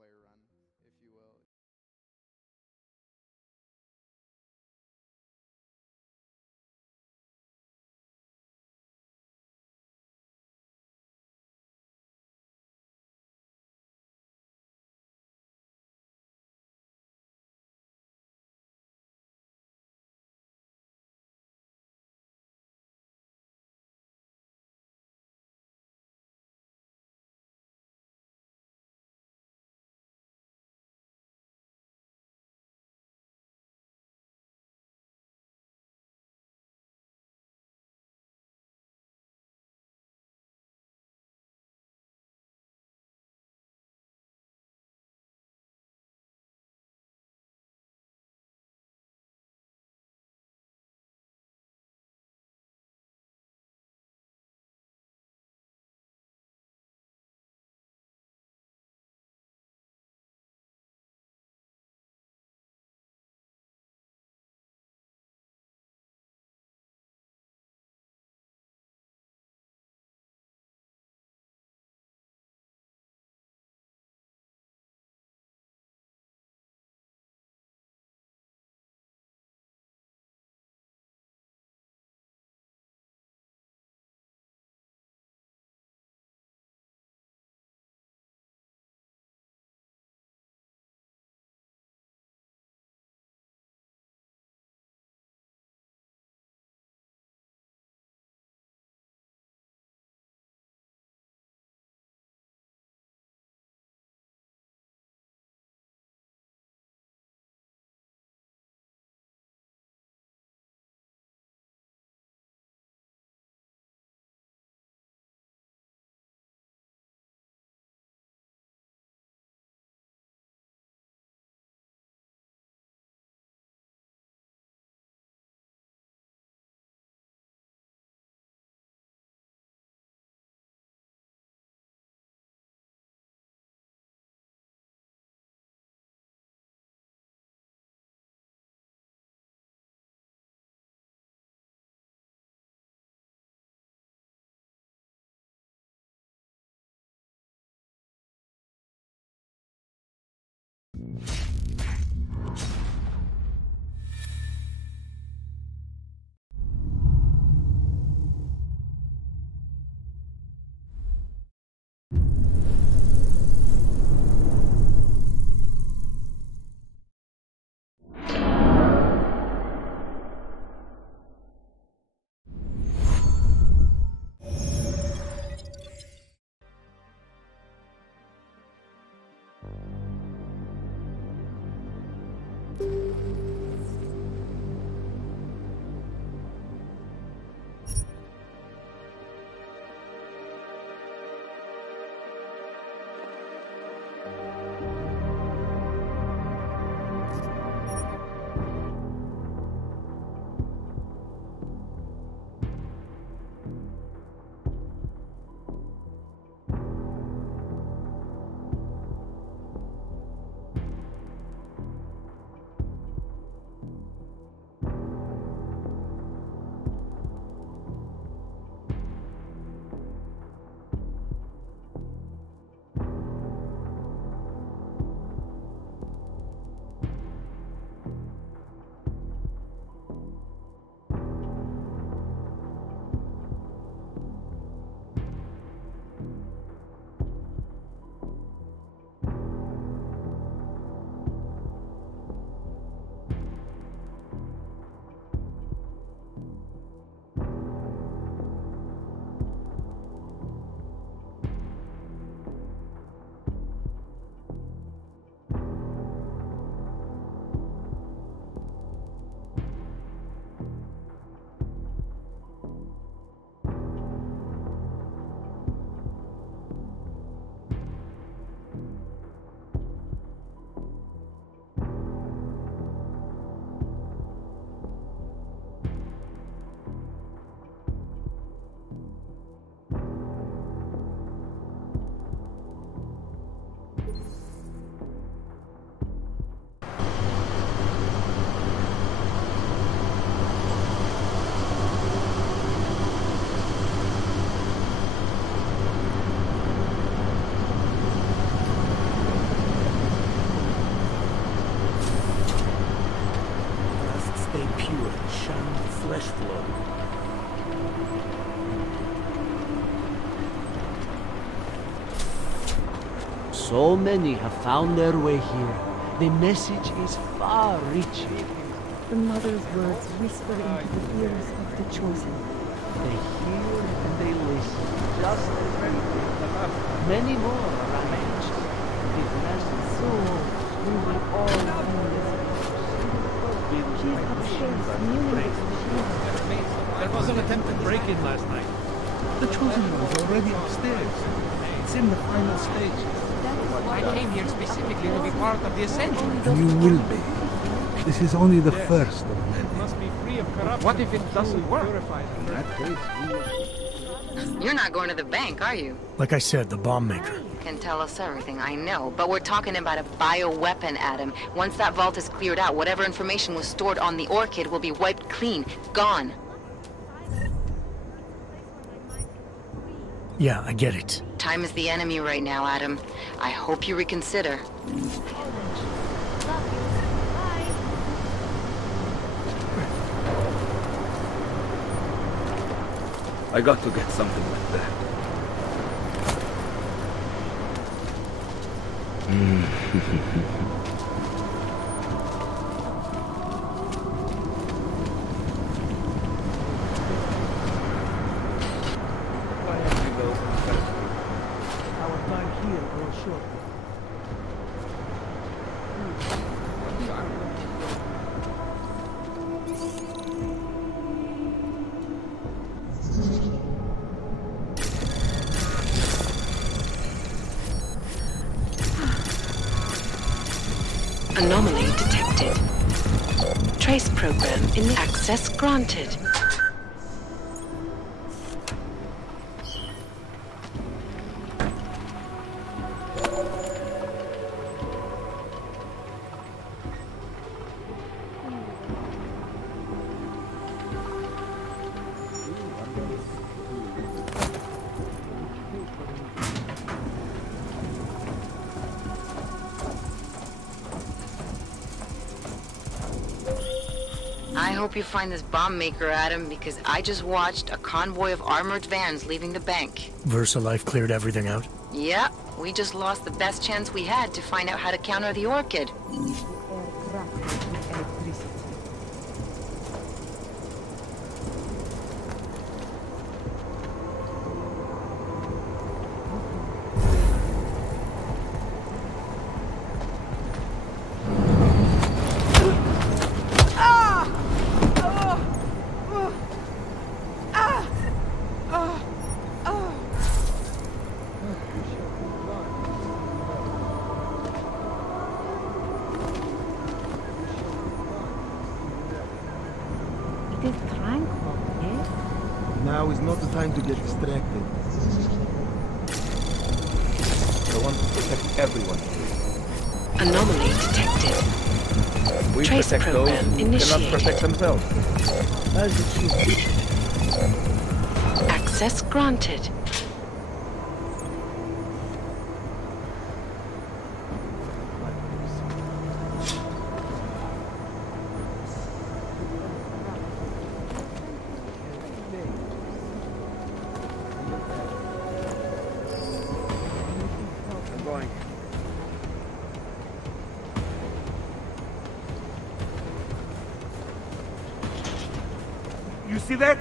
flare run, if you will. So many have found their way here. The message is far-reaching. The mother's words whisper into the ears of the chosen. They hear and they listen, just as many. Many more are unreached. The blessed souls we will all She's upstairs, kneeling. There was an attempted break-in last night. The chosen one is already upstairs. It's in the final stage. I came here specifically to be part of the ascension. And you will be. This is only the first of many. Must be free of corruption. What if it doesn't work? In that case, we will... You're not going to the bank, are you? Like I said, the bomb maker. Can tell us everything, I know. But we're talking about a bioweapon, Adam. Once that vault is cleared out, whatever information was stored on the Orchid will be wiped clean. Gone. Yeah, I get it. Time is the enemy right now, Adam. I hope you reconsider. I got to get something like that. Our time here grows short. Anomaly detected. Trace program in access granted. I hope you find this bomb maker, Adam, because I just watched a convoy of armored vans leaving the bank. VersaLife cleared everything out. Yeah, we just lost the best chance we had to find out how to counter the Orchid. Aircraft with electricity. It is tranquil, yes? Now is not the time to get distracted. I want to protect everyone here. Anomaly detected. We Trace protect those program who cannot initiated. protect themselves. As it should be. Access granted. I'm going. You see that? I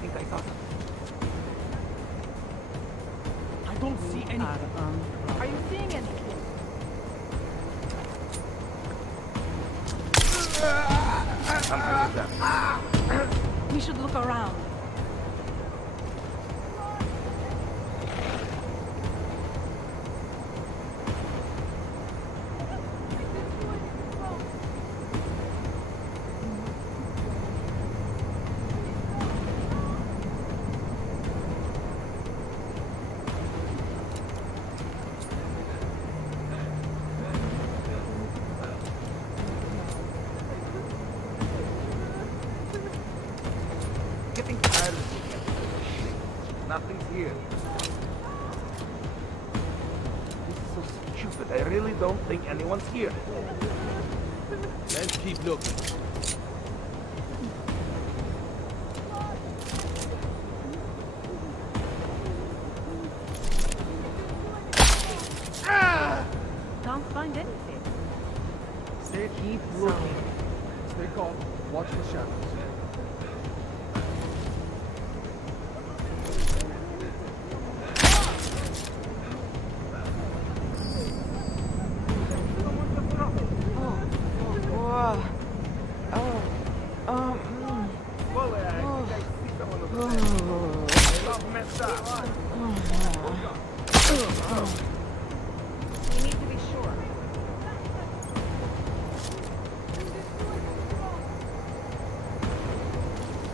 think I saw something. I don't see anything. Are you seeing anything? I'm with that. We should look around. Getting tired of looking at this. Nothing's here. This is so stupid. I really don't think anyone's here. Let's keep looking. Ah! Keep looking. Stay calm. Watch the shadows. We need to be sure.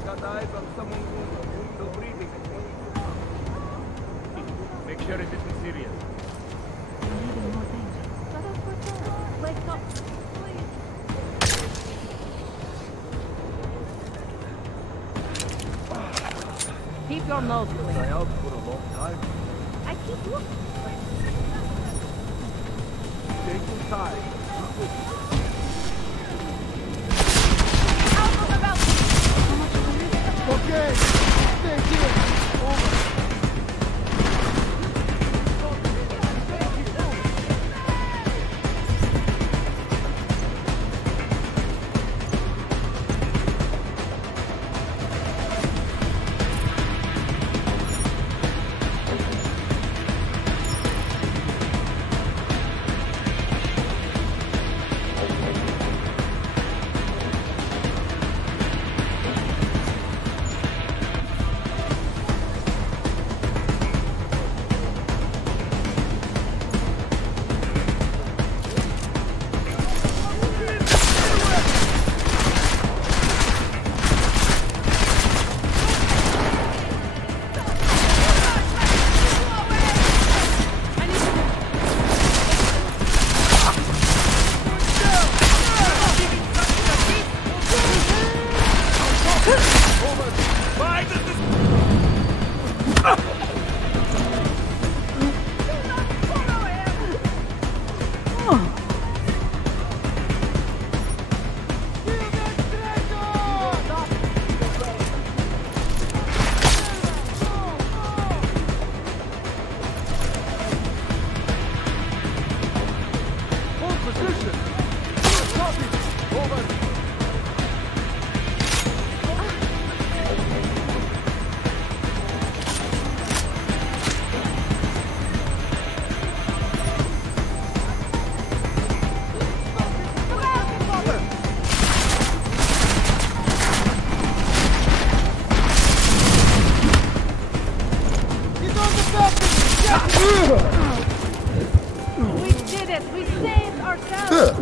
Got eyes on someone who's breathing. Make sure it isn't serious. We need more danger. Let us return. Wake up, please. Keep your nose I clean. out for a long time. I keep looking. Stay too tight. Out of the balcony. Okay. Stay here. Over. We did it. We saved ourselves.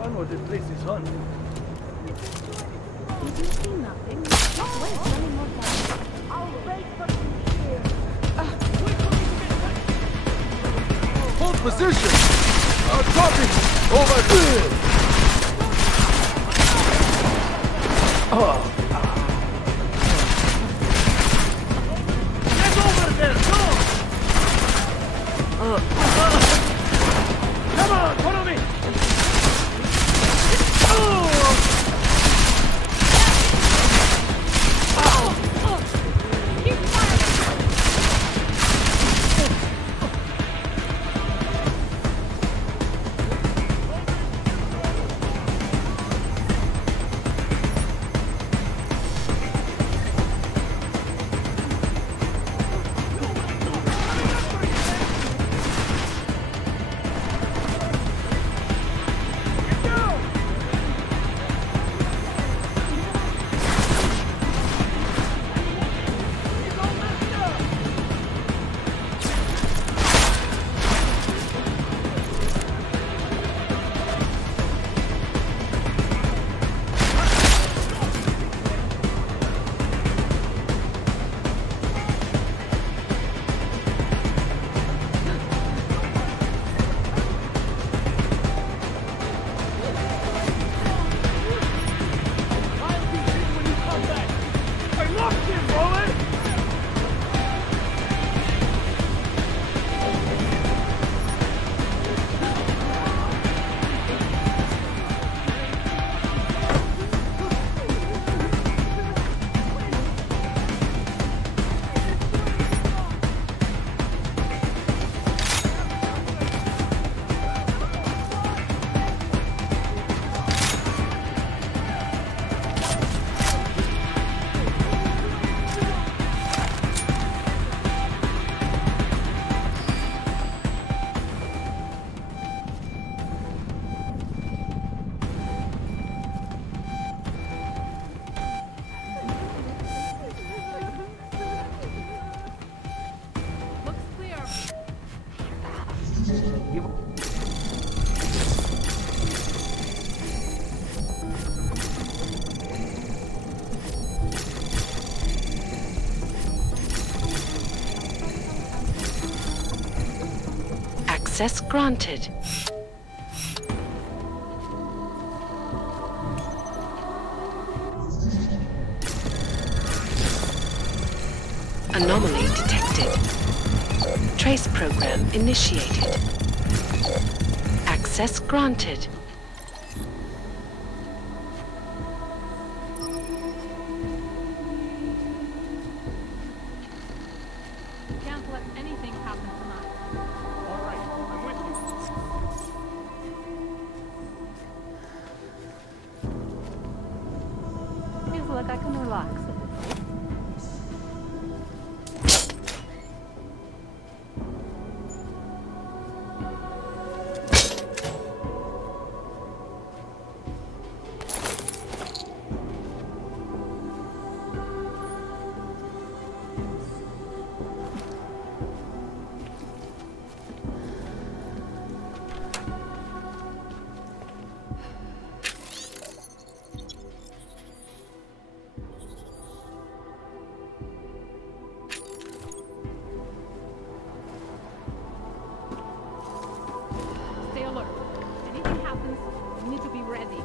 I know this place is haunted. Did you see nothing? Wait, let me more down. I'll wait for you here. Hold position! Copy! Over! Get over there! Go! Come on, follow me! Keep firing. give... Access granted. Anomaly detected. Trace program initiated. Access granted. Can't let anything happen tonight. All right, I'm with you. Feels like I can relax. Stay alert. If anything happens, you need to be ready.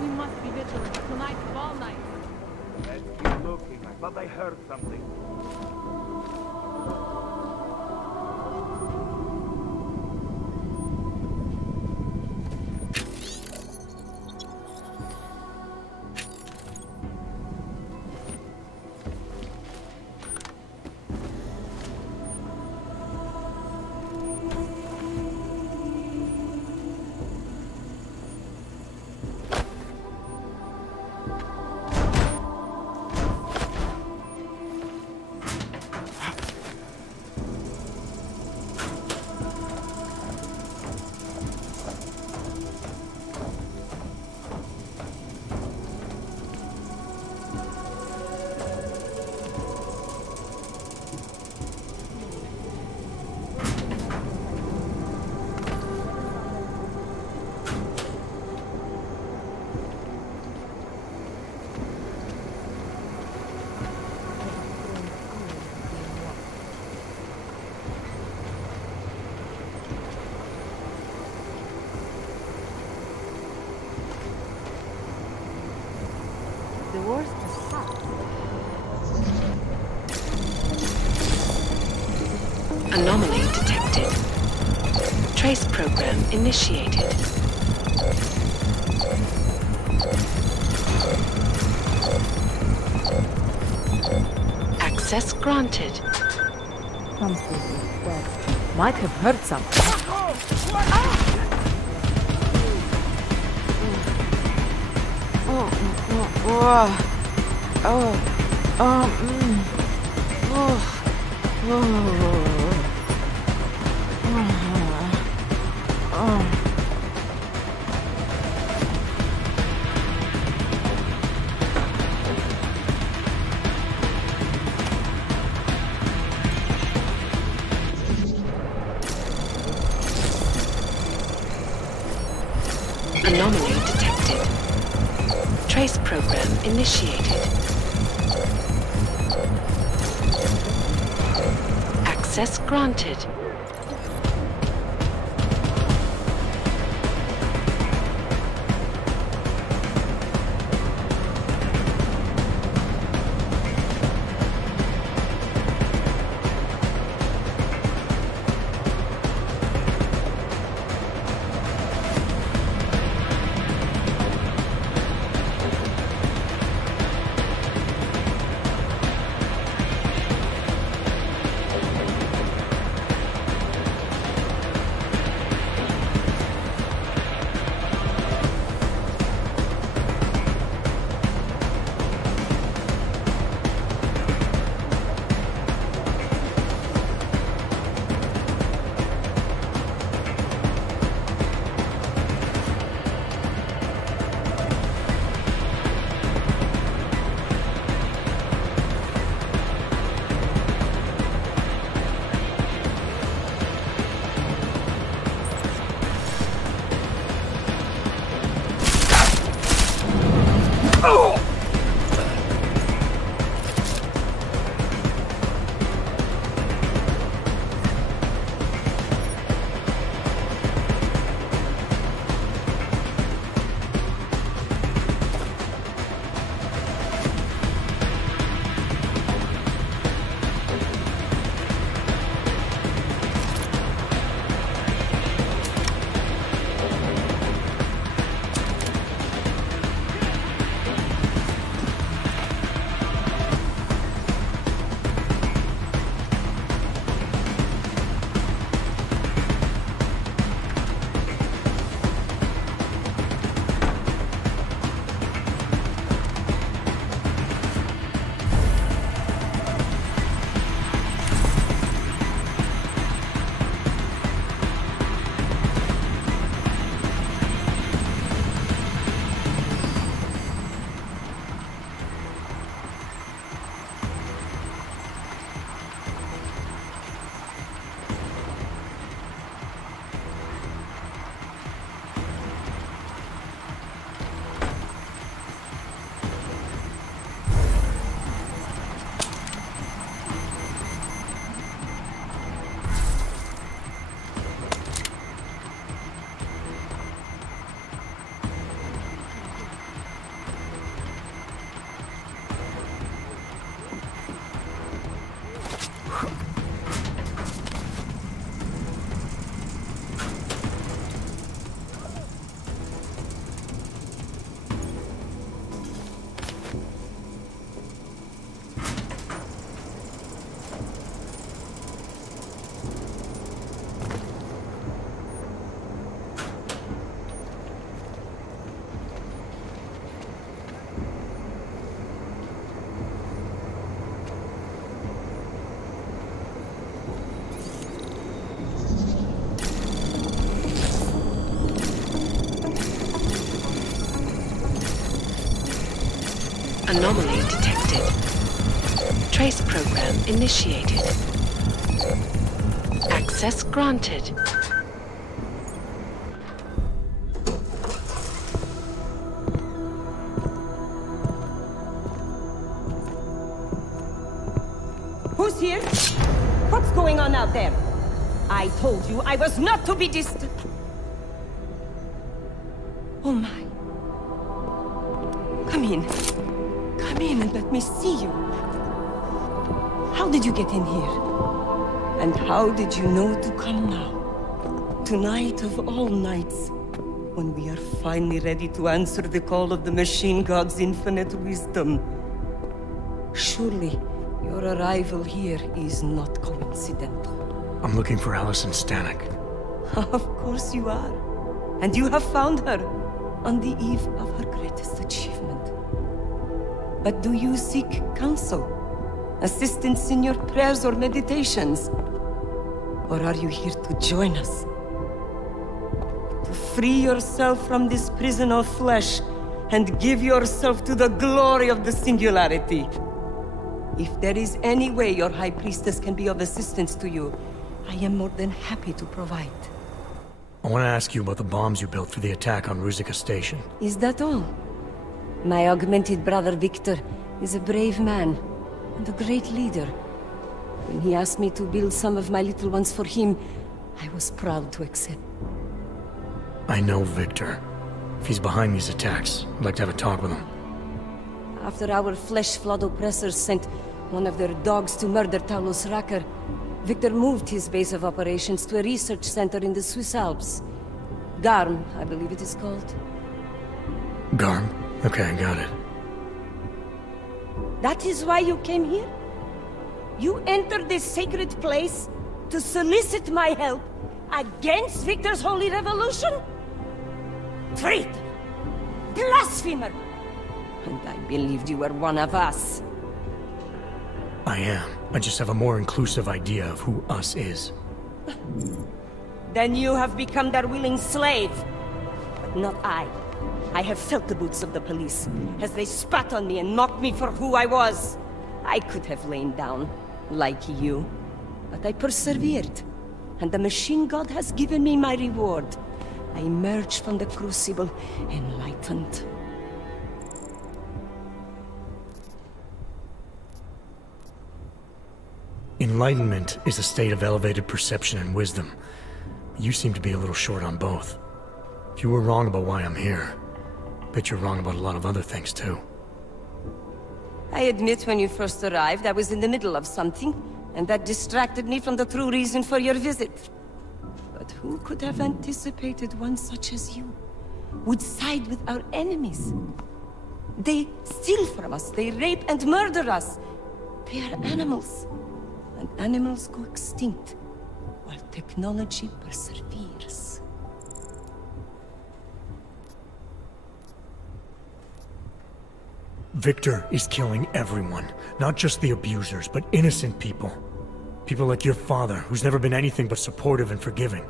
We must be vigilant. Tonight is all night. Let's keep looking. I thought I heard something. The worst has passed. Anomaly detected. Trace program initiated. Access granted. Something that might have hurt something. Anomaly detected. Trace program initiated. Access granted. Anomaly detected. Trace program initiated. Access granted. Who's here? What's going on out there? I told you I was not to be distant. Oh my. Come in. Come in and let me see you. How did you get in here? And how did you know to come now? Tonight of all nights, when we are finally ready to answer the call of the Machine God's infinite wisdom. Surely, your arrival here is not coincidental. I'm looking for Allison Stanek. Of course you are. And you have found her on the eve of her greatest achievement. But do you seek counsel? Assistance in your prayers or meditations? Or are you here to join us? To free yourself from this prison of flesh and give yourself to the glory of the singularity? If there is any way your High Priestess can be of assistance to you, I am more than happy to provide. I want to ask you about the bombs you built for the attack on Ruzicka Station. Is that all? My augmented brother Victor is a brave man and a great leader. When he asked me to build some of my little ones for him, I was proud to accept. I know Victor. If he's behind these attacks, I'd like to have a talk with him. After our flesh-flood oppressors sent one of their dogs to murder Talos Racker, Victor moved his base of operations to a research center in the Swiss Alps. Garm, I believe it is called. Garm? Okay, got it. That is why you came here? You entered this sacred place to solicit my help against Victor's holy revolution? Traitor! Blasphemer! And I believed you were one of us. I am. I just have a more inclusive idea of who us is. Then you have become their willing slave. But not I. I have felt the boots of the police, as they spat on me and mocked me for who I was. I could have lain down, like you. But I persevered. And the Machine God has given me my reward. I emerged from the crucible, enlightened. Enlightenment is a state of elevated perception and wisdom. You seem to be a little short on both. If you were wrong about why I'm here, I bet you're wrong about a lot of other things too. I admit when you first arrived, I was in the middle of something, and that distracted me from the true reason for your visit. But who could have anticipated one such as you would side with our enemies? They steal from us, they rape and murder us. They are animals. And animals go extinct, while technology perseveres. Victor is killing everyone. Not just the abusers, but innocent people. People like your father, who's never been anything but supportive and forgiving.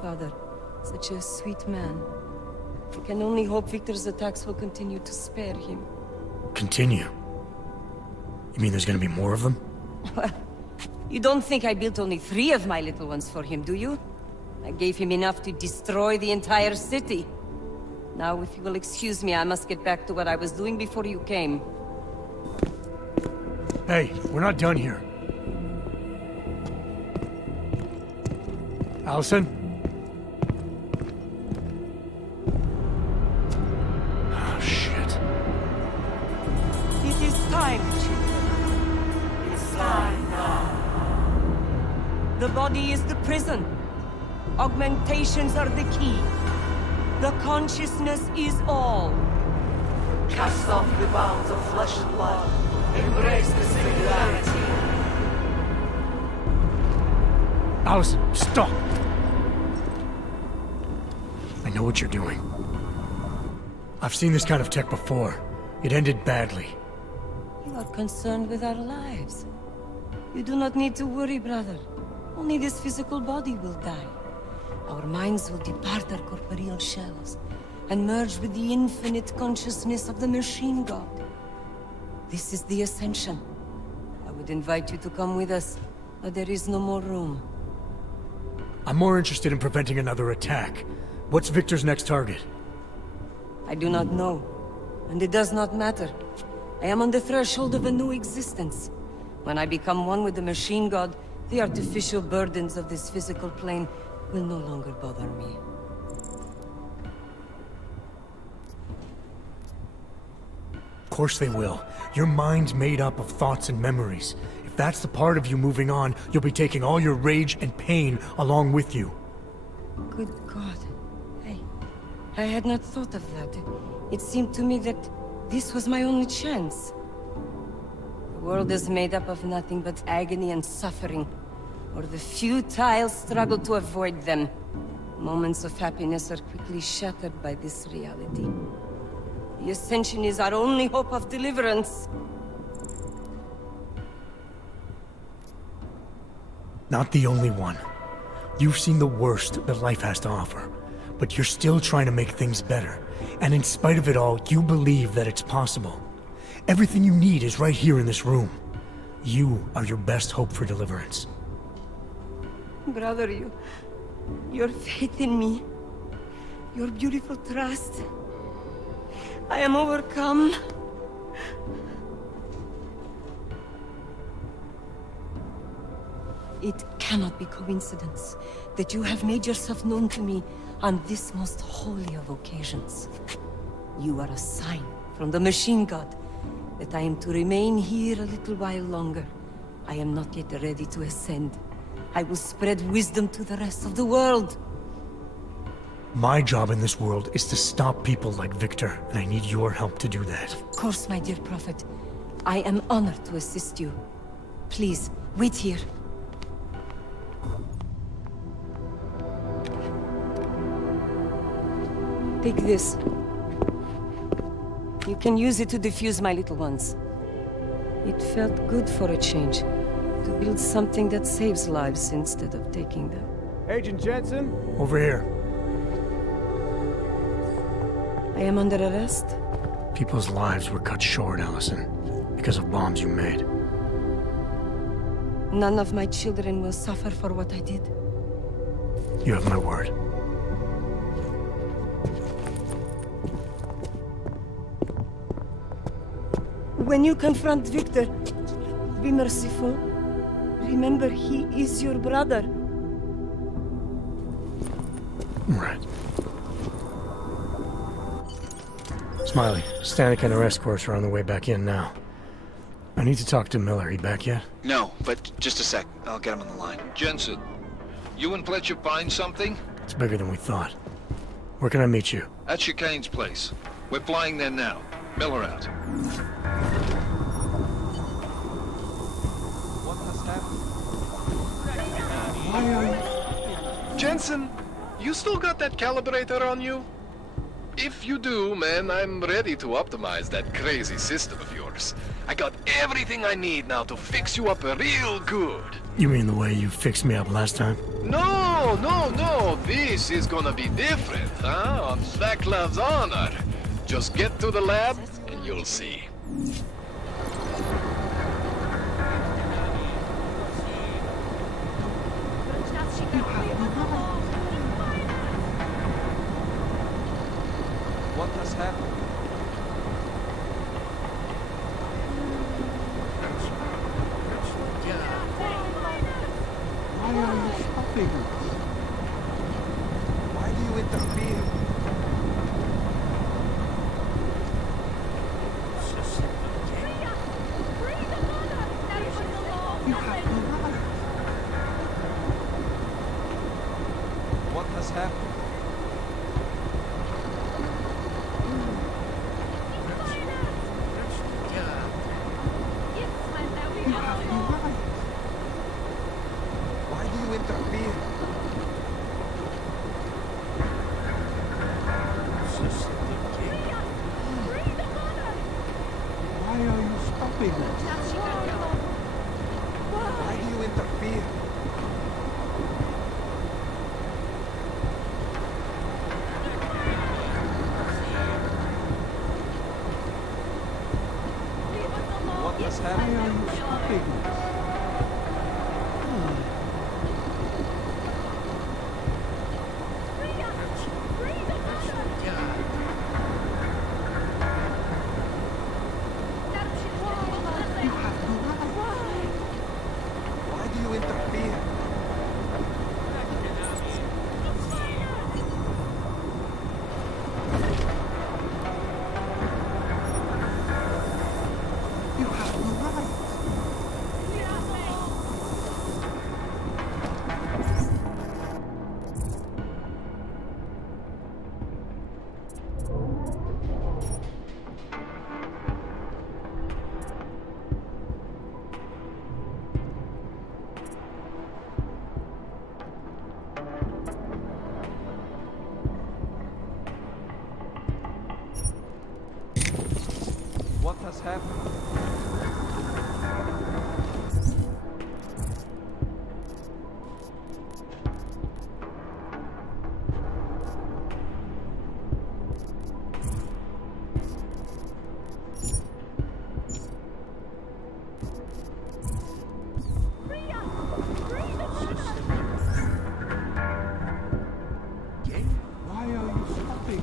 Father, such a sweet man. I can only hope Victor's attacks will continue to spare him. Continue? You mean there's gonna be more of them? Well, you don't think I built only 3 of my little ones for him, do you? I gave him enough to destroy the entire city. Now, if you will excuse me, I must get back to what I was doing before you came. Hey, we're not done here. Allison? Oh, shit. It is time, children. It's time now. The body is the prison. Augmentations are the key. The consciousness is all. Cast off the bounds of flesh and blood. Embrace the singularity. Allison, stop! I know what you're doing. I've seen this kind of tech before. It ended badly. You are concerned with our lives. You do not need to worry, brother. Only this physical body will die. Our minds will depart our corporeal shells and merge with the infinite consciousness of the Machine God. This is the Ascension. I would invite you to come with us, but there is no more room. I'm more interested in preventing another attack. What's Victor's next target? I do not know, and it does not matter. I am on the threshold of a new existence. When I become one with the machine god, the artificial burdens of this physical plane will no longer bother me. Of course they will. Your mind's made up of thoughts and memories. If that's the part of you moving on, you'll be taking all your rage and pain along with you. Good God. I had not thought of that. It seemed to me that this was my only chance. The world is made up of nothing but agony and suffering, or the futile struggle to avoid them. Moments of happiness are quickly shattered by this reality. The Ascension is our only hope of deliverance. Not the only one. You've seen the worst that life has to offer, but you're still trying to make things better. And in spite of it all, you believe that it's possible. Everything you need is right here in this room. You are your best hope for deliverance. Brother, your faith in me, your beautiful trust. I am overcome. It cannot be coincidence that you have made yourself known to me on this most holy of occasions. You are a sign from the machine god that I am to remain here a little while longer. I am not yet ready to ascend. I will spread wisdom to the rest of the world. My job in this world is to stop people like Victor, and I need your help to do that. Of course, my dear prophet. I am honored to assist you. Please, wait here. Take this. You can use it to defuse my little ones. It felt good for a change, to build something that saves lives instead of taking them. Agent Jensen? Over here. I am under arrest? People's lives were cut short, Allison, because of bombs you made. None of my children will suffer for what I did. You have my word. When you confront Victor, be merciful. Remember, he is your brother. Right. Smiley, Stanek and our escorts are on the way back in now. I need to talk to Miller. He back yet? No, but just a sec. I'll get him on the line. Jensen, you and Fletcher find something? It's bigger than we thought. Where can I meet you? At Chicane's place. We're flying there now. Miller out. What has happened? Why are you... Jensen, you still got that calibrator on you? If you do, man, I'm ready to optimize that crazy system of yours. I got everything I need now to fix you up real good. You mean the way you fixed me up last time? No, no, no. This is gonna be different, huh? On Vaclav's honor. Just get to the lab, and you'll see. What has happened? Why are you stopping us? Why do you interfere? You have no right. What has happened? has happened? Why are you stopping? You have no right. Why do you interfere? You have no right. What has happened? Why are you stopping?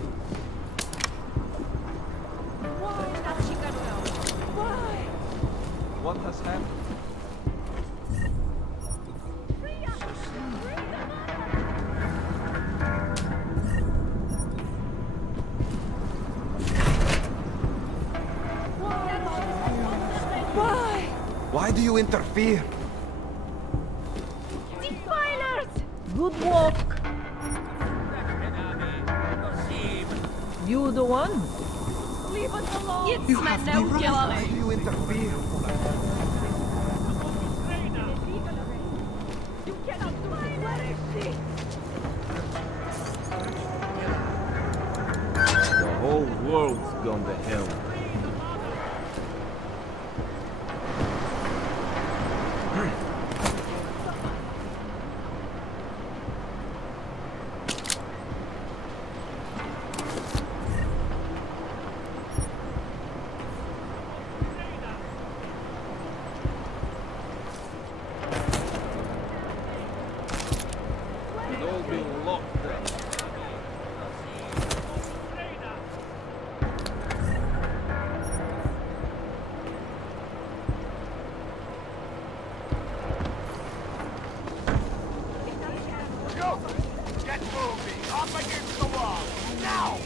What has happened? Why do you interfere? Good walk. You the one? Leave us alone! You have no right. Why do you interfere? You cannot do this! Where is she? The whole world's gone to hell. We'll all be locked up. Go! Get moving! Up against the wall! Now!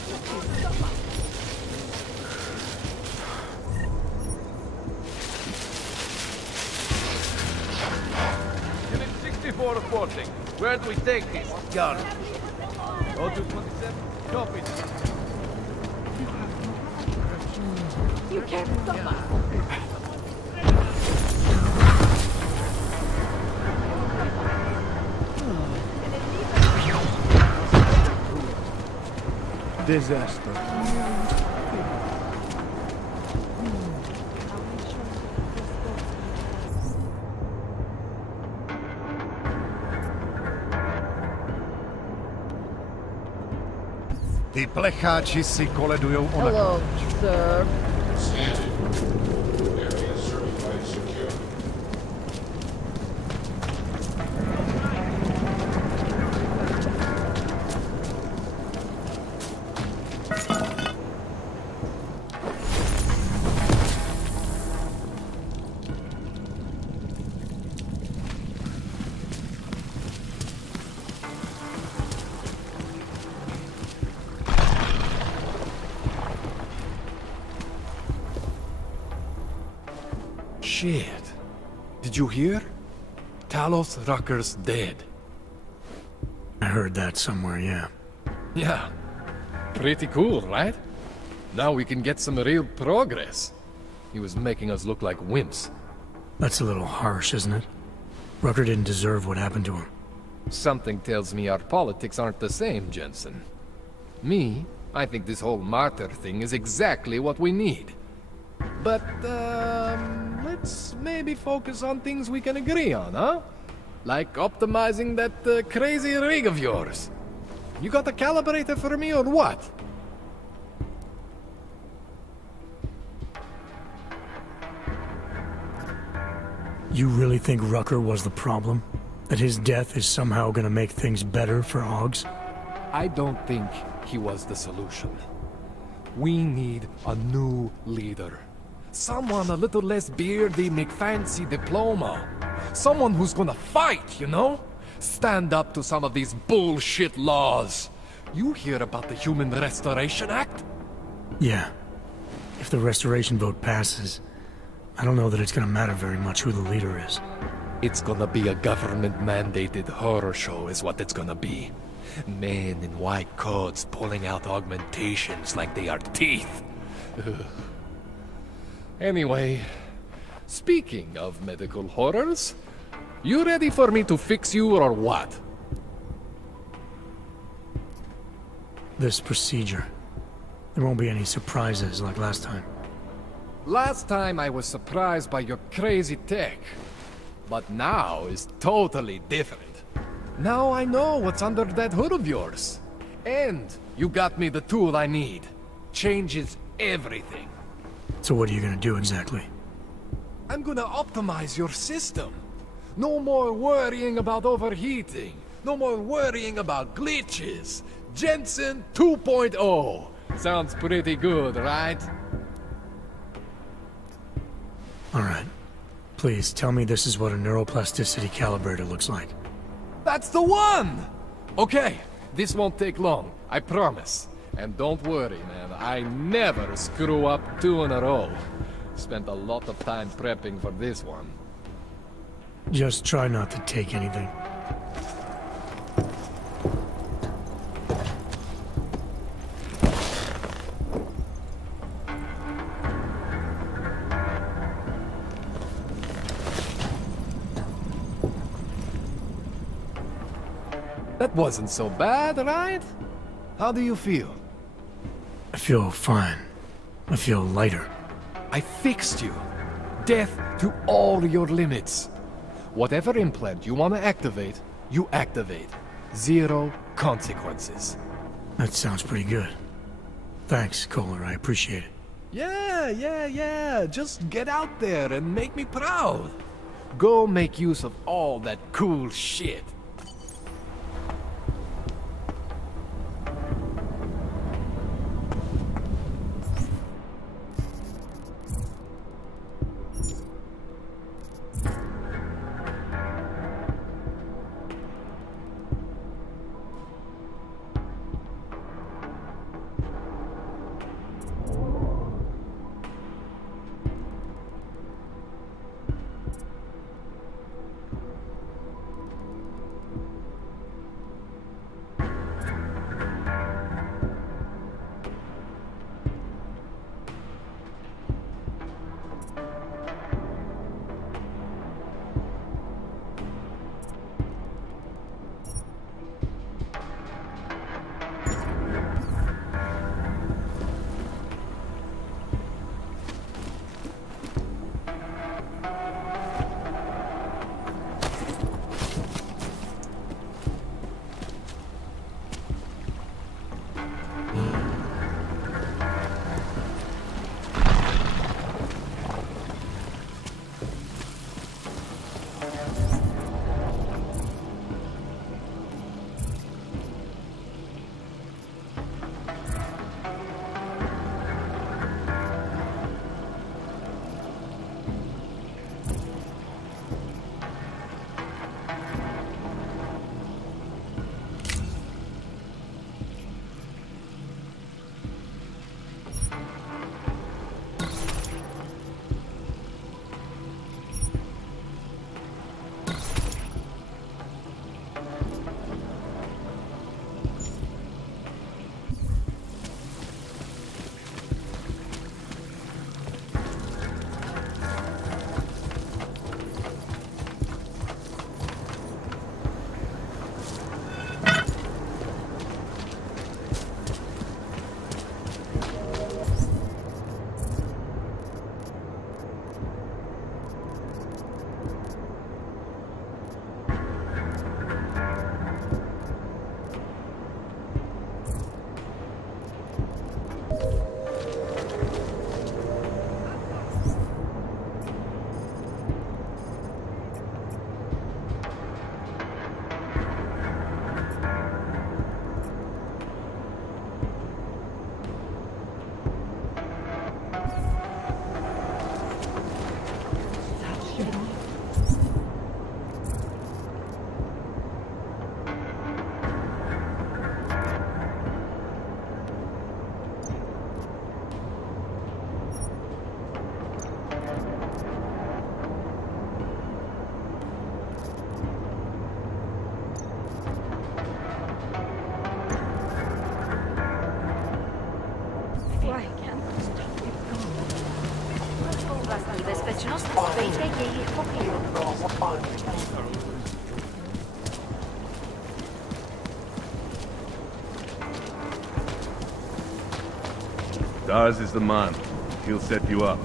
Unit 64 reporting. Where do we take this gun? O227? Copy. You can't stop us! Disaster. Ty plecháči si koledujou ona. Hello, sir. Shit. Did you hear? Talos Rucker's dead. I heard that somewhere, yeah. Yeah. Pretty cool, right? Now we can get some real progress. He was making us look like wimps. That's a little harsh, isn't it? Rucker didn't deserve what happened to him. Something tells me our politics aren't the same, Jensen. Me, I think this whole martyr thing is exactly what we need. But, let's maybe focus on things we can agree on, huh? Like optimizing that crazy rig of yours. You got a calibrator for me or what? You really think Rucker was the problem? That his death is somehow gonna make things better for Hogs? I don't think he was the solution. We need a new leader. Someone a little less beardy, McFancy diploma. Someone who's gonna fight, you know? Stand up to some of these bullshit laws. You hear about the Human Restoration Act? Yeah. If the restoration vote passes, I don't know that it's gonna matter very much who the leader is. It's gonna be a government-mandated horror show is what it's gonna be. Men in white coats pulling out augmentations like they are teeth. Ugh. Anyway, speaking of medical horrors, you ready for me to fix you or what? This procedure. There won't be any surprises like last time. Last time I was surprised by your crazy tech. But now is totally different. Now I know what's under that hood of yours. And you got me the tool I need. Changes everything. So what are you gonna do exactly? I'm gonna optimize your system. No more worrying about overheating. No more worrying about glitches. Jensen 2.0. Sounds pretty good, right? Alright. Please, tell me this is what a neuroplasticity calibrator looks like. That's the one! Okay, this won't take long, I promise. And don't worry, man, I never screw up 2 in a row. Spent a lot of time prepping for this one. Just try not to take anything. That wasn't so bad, right? How do you feel? I feel fine. I feel lighter. I fixed you. Death to all your limits. Whatever implant you want to activate, you activate. 0 consequences. That sounds pretty good. Thanks, Kohler. I appreciate it. Yeah. Just get out there and make me proud. Go make use of all that cool shit. Stars is the man. He'll set you up.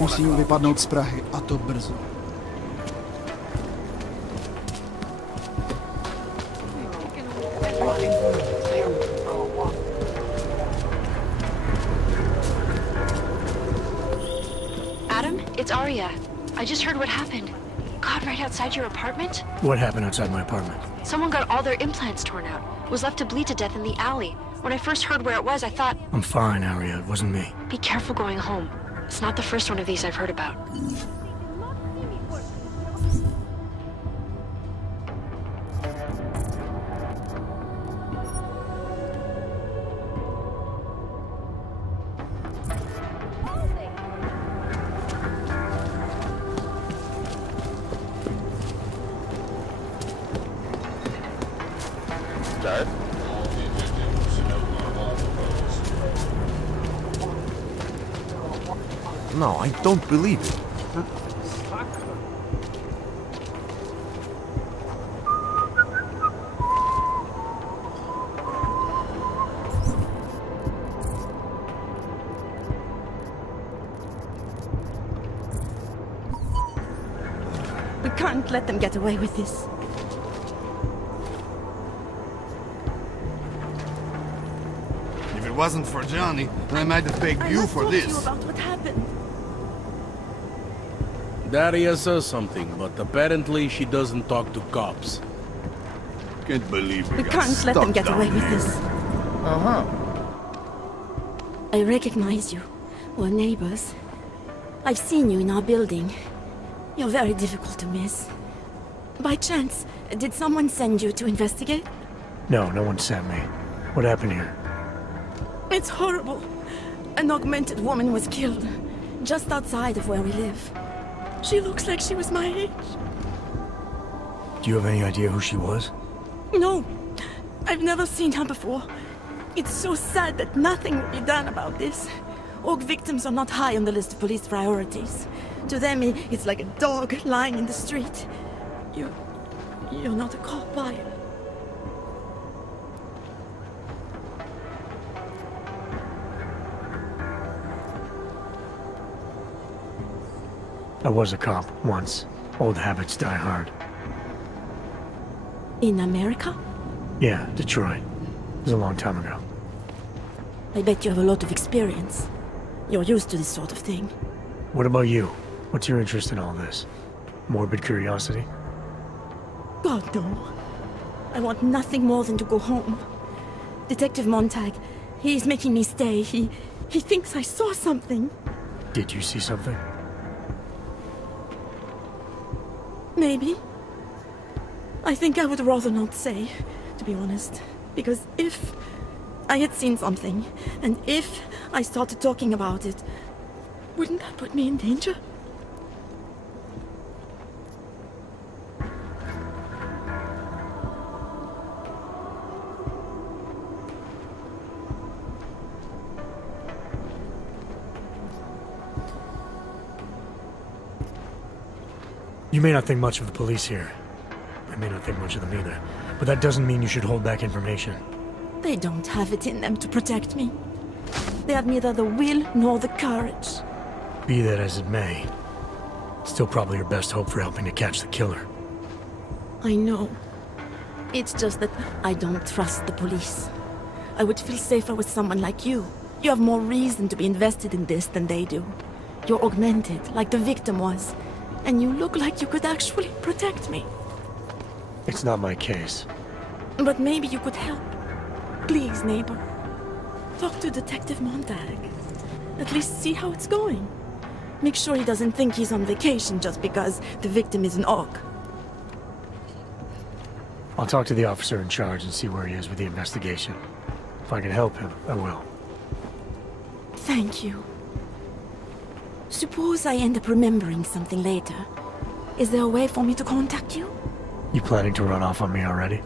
Musím vypadnout z Prahy, a to brzo. Adam, it's Arya. I just heard what happened. God, right outside your apartment? What happened outside my apartment? Someone got all their implants torn out. Was left to bleed to death in the alley. When I first heard where it was, I thought... I'm fine, Arya. It wasn't me. Be careful going home. It's not the first one of these I've heard about. Dad? No, I don't believe it. We can't let them get away with this. If it wasn't for Johnny, I might have begged you for I this. told you about what happened. Daria says something, but apparently she doesn't talk to cops. Can't believe We can't let them get away with this. Uh-huh. I recognize you. We're neighbors. I've seen you in our building. You're very difficult to miss. By chance, did someone send you to investigate? No, no one sent me. What happened here? It's horrible. An augmented woman was killed, just outside of where we live. She looks like she was my age. Do you have any idea who she was? No, I've never seen her before. It's so sad that nothing will be done about this. Orc victims are not high on the list of police priorities. To them, it's like a dog lying in the street. You're not a cop, are you? I was a cop once. Old habits die hard. In America? Yeah, Detroit. It was a long time ago. I bet you have a lot of experience. You're used to this sort of thing. What about you? What's your interest in all this? Morbid curiosity? God, no. I want nothing more than to go home. Detective Montag, he's making me stay. He thinks I saw something. Did you see something? Maybe. I think I would rather not say, to be honest. Because if I had seen something, and if I started talking about it, wouldn't that put me in danger? You may not think much of the police here. I may not think much of them either. But that doesn't mean you should hold back information. They don't have it in them to protect me. They have neither the will nor the courage. Be that as it may, it's still probably your best hope for helping to catch the killer. I know. It's just that I don't trust the police. I would feel safer with someone like you. You have more reason to be invested in this than they do. You're augmented, like the victim was. And you look like you could actually protect me. It's not my case. But maybe you could help. Please, neighbor. Talk to Detective Montag. At least see how it's going. Make sure he doesn't think he's on vacation just because the victim is an orc. I'll talk to the officer in charge and see where he is with the investigation. If I can help him, I will. Thank you. Suppose I end up remembering something later. Is there a way for me to contact you? You planning to run off on me already?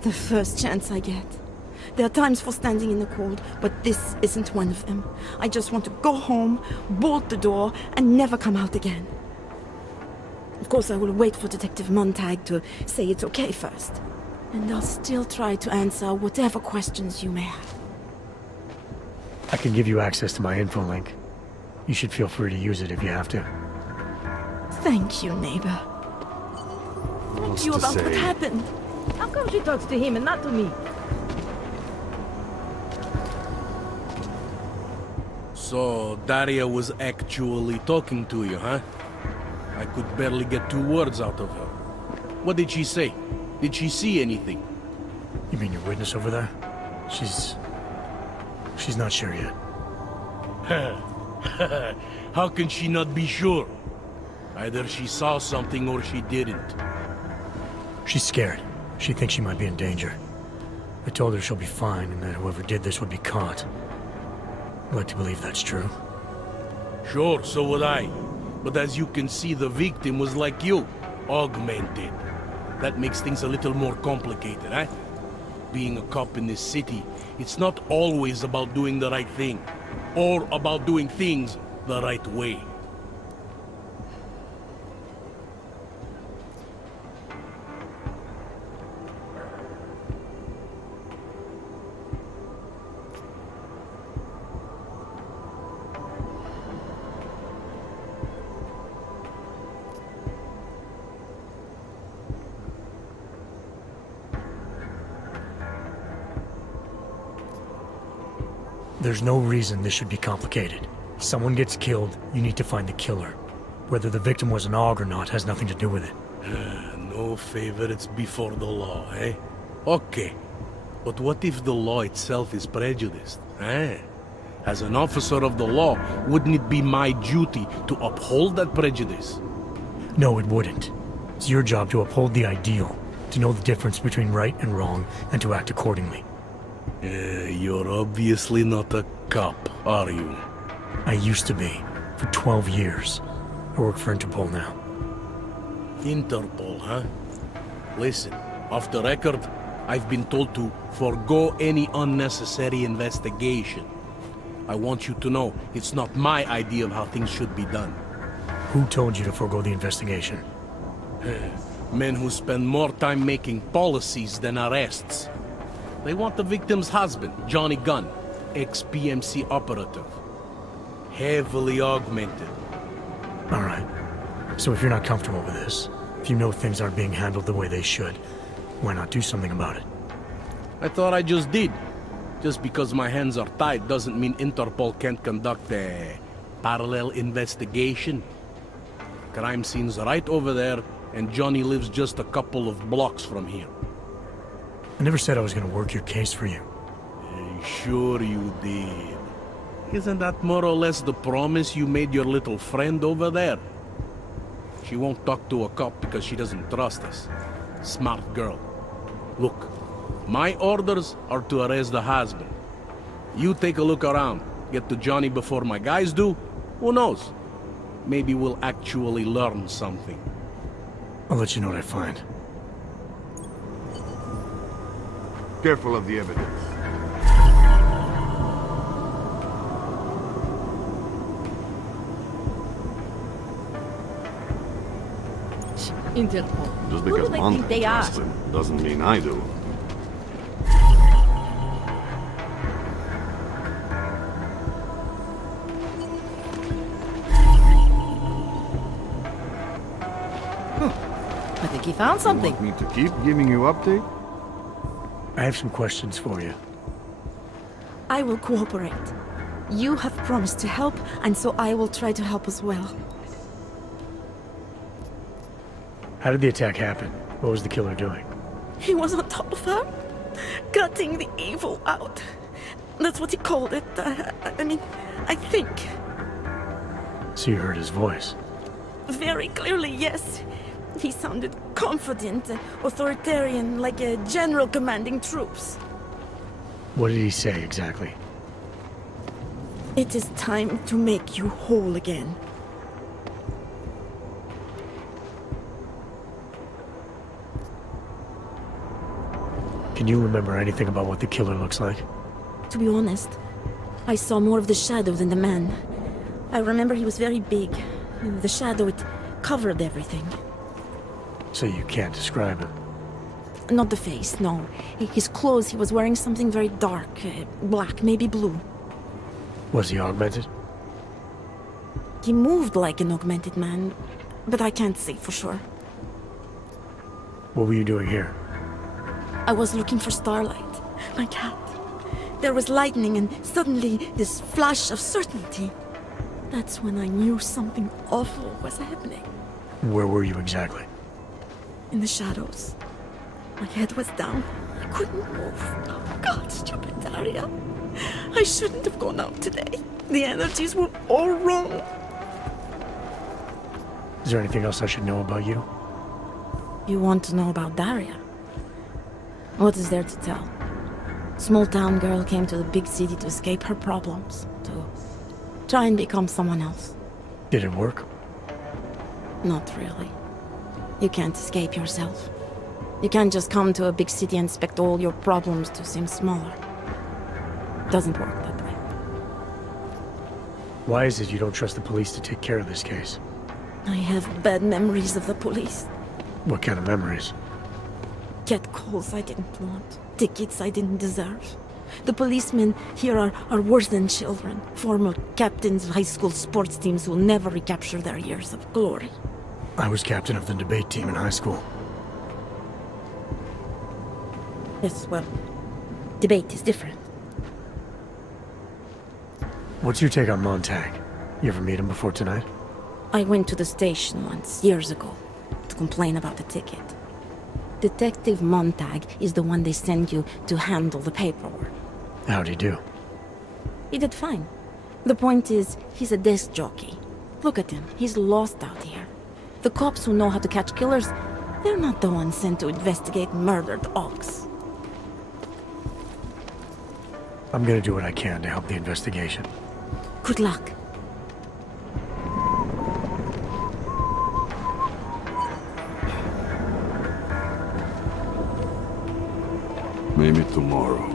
The first chance I get. There are times for standing in the cold, but this isn't one of them. I just want to go home, bolt the door, and never come out again. Of course, I will wait for Detective Montag to say it's okay first. And I'll still try to answer whatever questions you may have. I can give you access to my info link. You should feel free to use it if you have to. Thank you, neighbor. Thank you about what happened. How come she talks to him and not to me? So, Daria was actually talking to you, huh? I could barely get 2 words out of her. What did she say? Did she see anything? You mean your witness over there? She's not sure yet. How can she not be sure? Either she saw something or she didn't. She's scared. She thinks she might be in danger. I told her she'll be fine and that whoever did this would be caught. I'd like to believe that's true. Sure, so would I. But as you can see, the victim was like you, augmented. That makes things a little more complicated, eh? Being a cop in this city, it's not always about doing the right thing, or about doing things the right way. There's no reason this should be complicated. Someone gets killed, you need to find the killer. Whether the victim was an AUG or not has nothing to do with it. No favorites before the law, eh? Okay. But what if the law itself is prejudiced, eh? As an officer of the law, wouldn't it be my duty to uphold that prejudice? No, it wouldn't. It's your job to uphold the ideal, to know the difference between right and wrong, and to act accordingly. You're obviously not a cop, are you? I used to be, for 12 years. I work for Interpol now. Interpol, huh? Listen, off the record, I've been told to forgo any unnecessary investigation. I want you to know, it's not my idea of how things should be done. Who told you to forgo the investigation? Men who spend more time making policies than arrests. They want the victim's husband, Johnny Gunn, ex-PMC operative. Heavily augmented. All right. So if you're not comfortable with this, if you know things aren't being handled the way they should, why not do something about it? I thought I just did. Just because my hands are tied doesn't mean Interpol can't conduct a parallel investigation. Crime scene's right over there, and Johnny lives just a couple of blocks from here. I never said I was gonna work your case for you. Sure you did. Isn't that more or less the promise you made your little friend over there? She won't talk to a cop because she doesn't trust us. Smart girl. Look, my orders are to arrest the husband. You take a look around. Get to Johnny before my guys do. Who knows? Maybe we'll actually learn something. I'll let you know what I find. Careful of the evidence. Interpol. Just Who because do they Monk think they are? trusts him doesn't mean I do. I think he found something. You want me to keep giving you update? I have some questions for you. I will cooperate. You have promised to help, and so I will try to help as well. How did the attack happen? What was the killer doing? He was on top of her, cutting the evil out. That's what he called it. I mean, I think. So you heard his voice? Very clearly, yes. He sounded confident, authoritarian, like a general commanding troops. What did he say exactly? It is time to make you whole again. Can you remember anything about what the killer looks like? To be honest, I saw more of the shadow than the man. I remember he was very big. The shadow, it covered everything. So you can't describe him? Not the face, no. His clothes, he was wearing something very dark, black, maybe blue. Was he augmented? He moved like an augmented man, but I can't say for sure. What were you doing here? I was looking for Starlight, my cat. There was lightning and suddenly this flash of certainty. That's when I knew something awful was happening. Where were you exactly? In the shadows. My head was down. I couldn't move. Oh God, stupid Daria. I shouldn't have gone out today. The energies were all wrong. Is there anything else I should know about you? You want to know about Daria? What is there to tell? Small town girl came to the big city to escape her problems, to try and become someone else. Did it work? Not really. You can't escape yourself. You can't just come to a big city and expect all your problems to seem smaller. It doesn't work that way. Why is it you don't trust the police to take care of this case? I have bad memories of the police. What kind of memories? Get calls I didn't want. Tickets I didn't deserve. The policemen here are worse than children. Former captains of high school sports teams who will never recapture their years of glory. I was captain of the debate team in high school. Yes, well, debate is different. What's your take on Montag? You ever meet him before tonight? I went to the station once, years ago, to complain about the ticket. Detective Montag is the one they send you to handle the paperwork. How'd he do? He did fine. The point is, he's a desk jockey. Look at him, he's lost out here. The cops who know how to catch killers, they're not the ones sent to investigate murdered ox. I'm gonna do what I can to help the investigation. Good luck. Maybe tomorrow.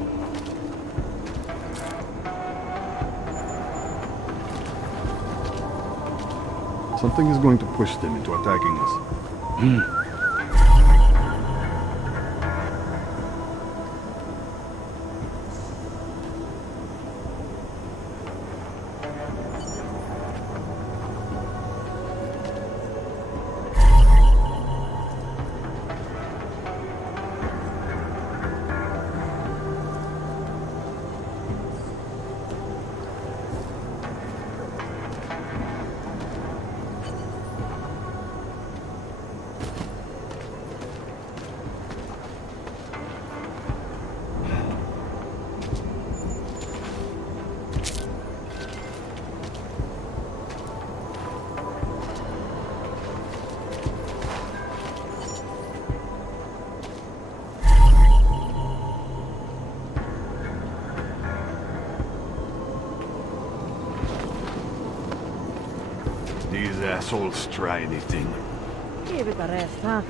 Something is going to push them into attacking us. These assholes try anything. Give it a rest, huh?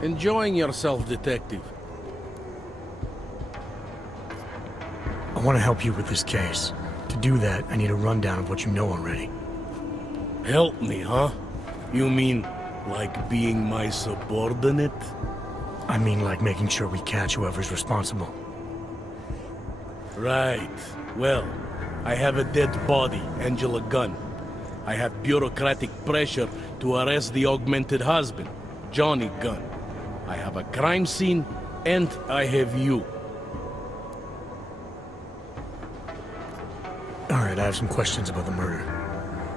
Enjoying yourself, detective. I want to help you with this case. To do that, I need a rundown of what you know already. Help me, huh? You mean, like being my subordinate? I mean like making sure we catch whoever's responsible. Right. Well, I have a dead body, Angela Gunn. I have bureaucratic pressure to arrest the augmented husband, Johnny Gunn. I have a crime scene, and I have you. Alright. Alright, I have some questions about the murder.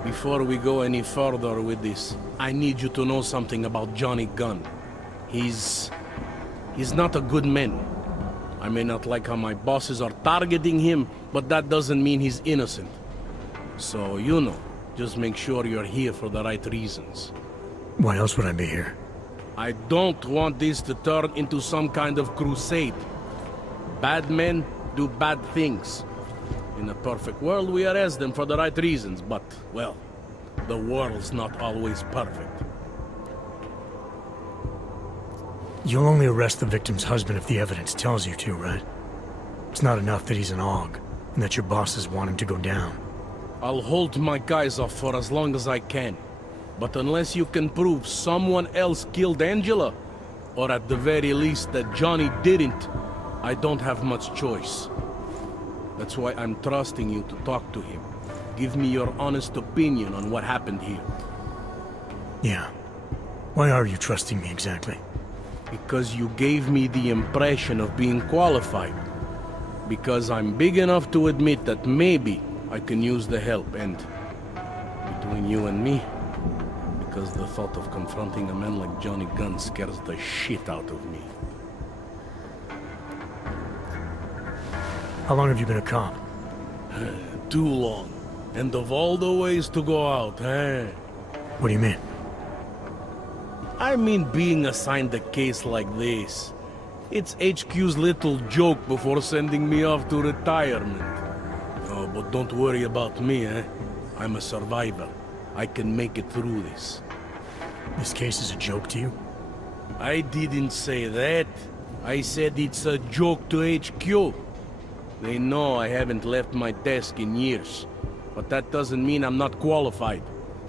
Before we go any further with this, I need you to know something about Johnny Gunn. He's not a good man. I may not like how my bosses are targeting him, but that doesn't mean he's innocent. So, you know, just make sure you're here for the right reasons. Why else would I be here? I don't want this to turn into some kind of crusade. Bad men do bad things. In a perfect world, we arrest them for the right reasons, but, well, the world's not always perfect. You'll only arrest the victim's husband if the evidence tells you to, right? It's not enough that he's an AUG, and that your bosses want him to go down. I'll hold my guys off for as long as I can. But unless you can prove someone else killed Angela, or at the very least that Johnny didn't, I don't have much choice. That's why I'm trusting you to talk to him. Give me your honest opinion on what happened here. Yeah. Why are you trusting me exactly? Because you gave me the impression of being qualified. Because I'm big enough to admit that maybe I can use the help, and between you and me, because the thought of confronting a man like Johnny Gunn scares the shit out of me. How long have you been a cop? Too long. And of all the ways to go out, eh? What do you mean? I mean being assigned a case like this. It's HQ's little joke before sending me off to retirement. Oh, but don't worry about me, eh? I'm a survivor. I can make it through this. This case is a joke to you? I didn't say that. I said it's a joke to HQ. They know I haven't left my desk in years. But that doesn't mean I'm not qualified.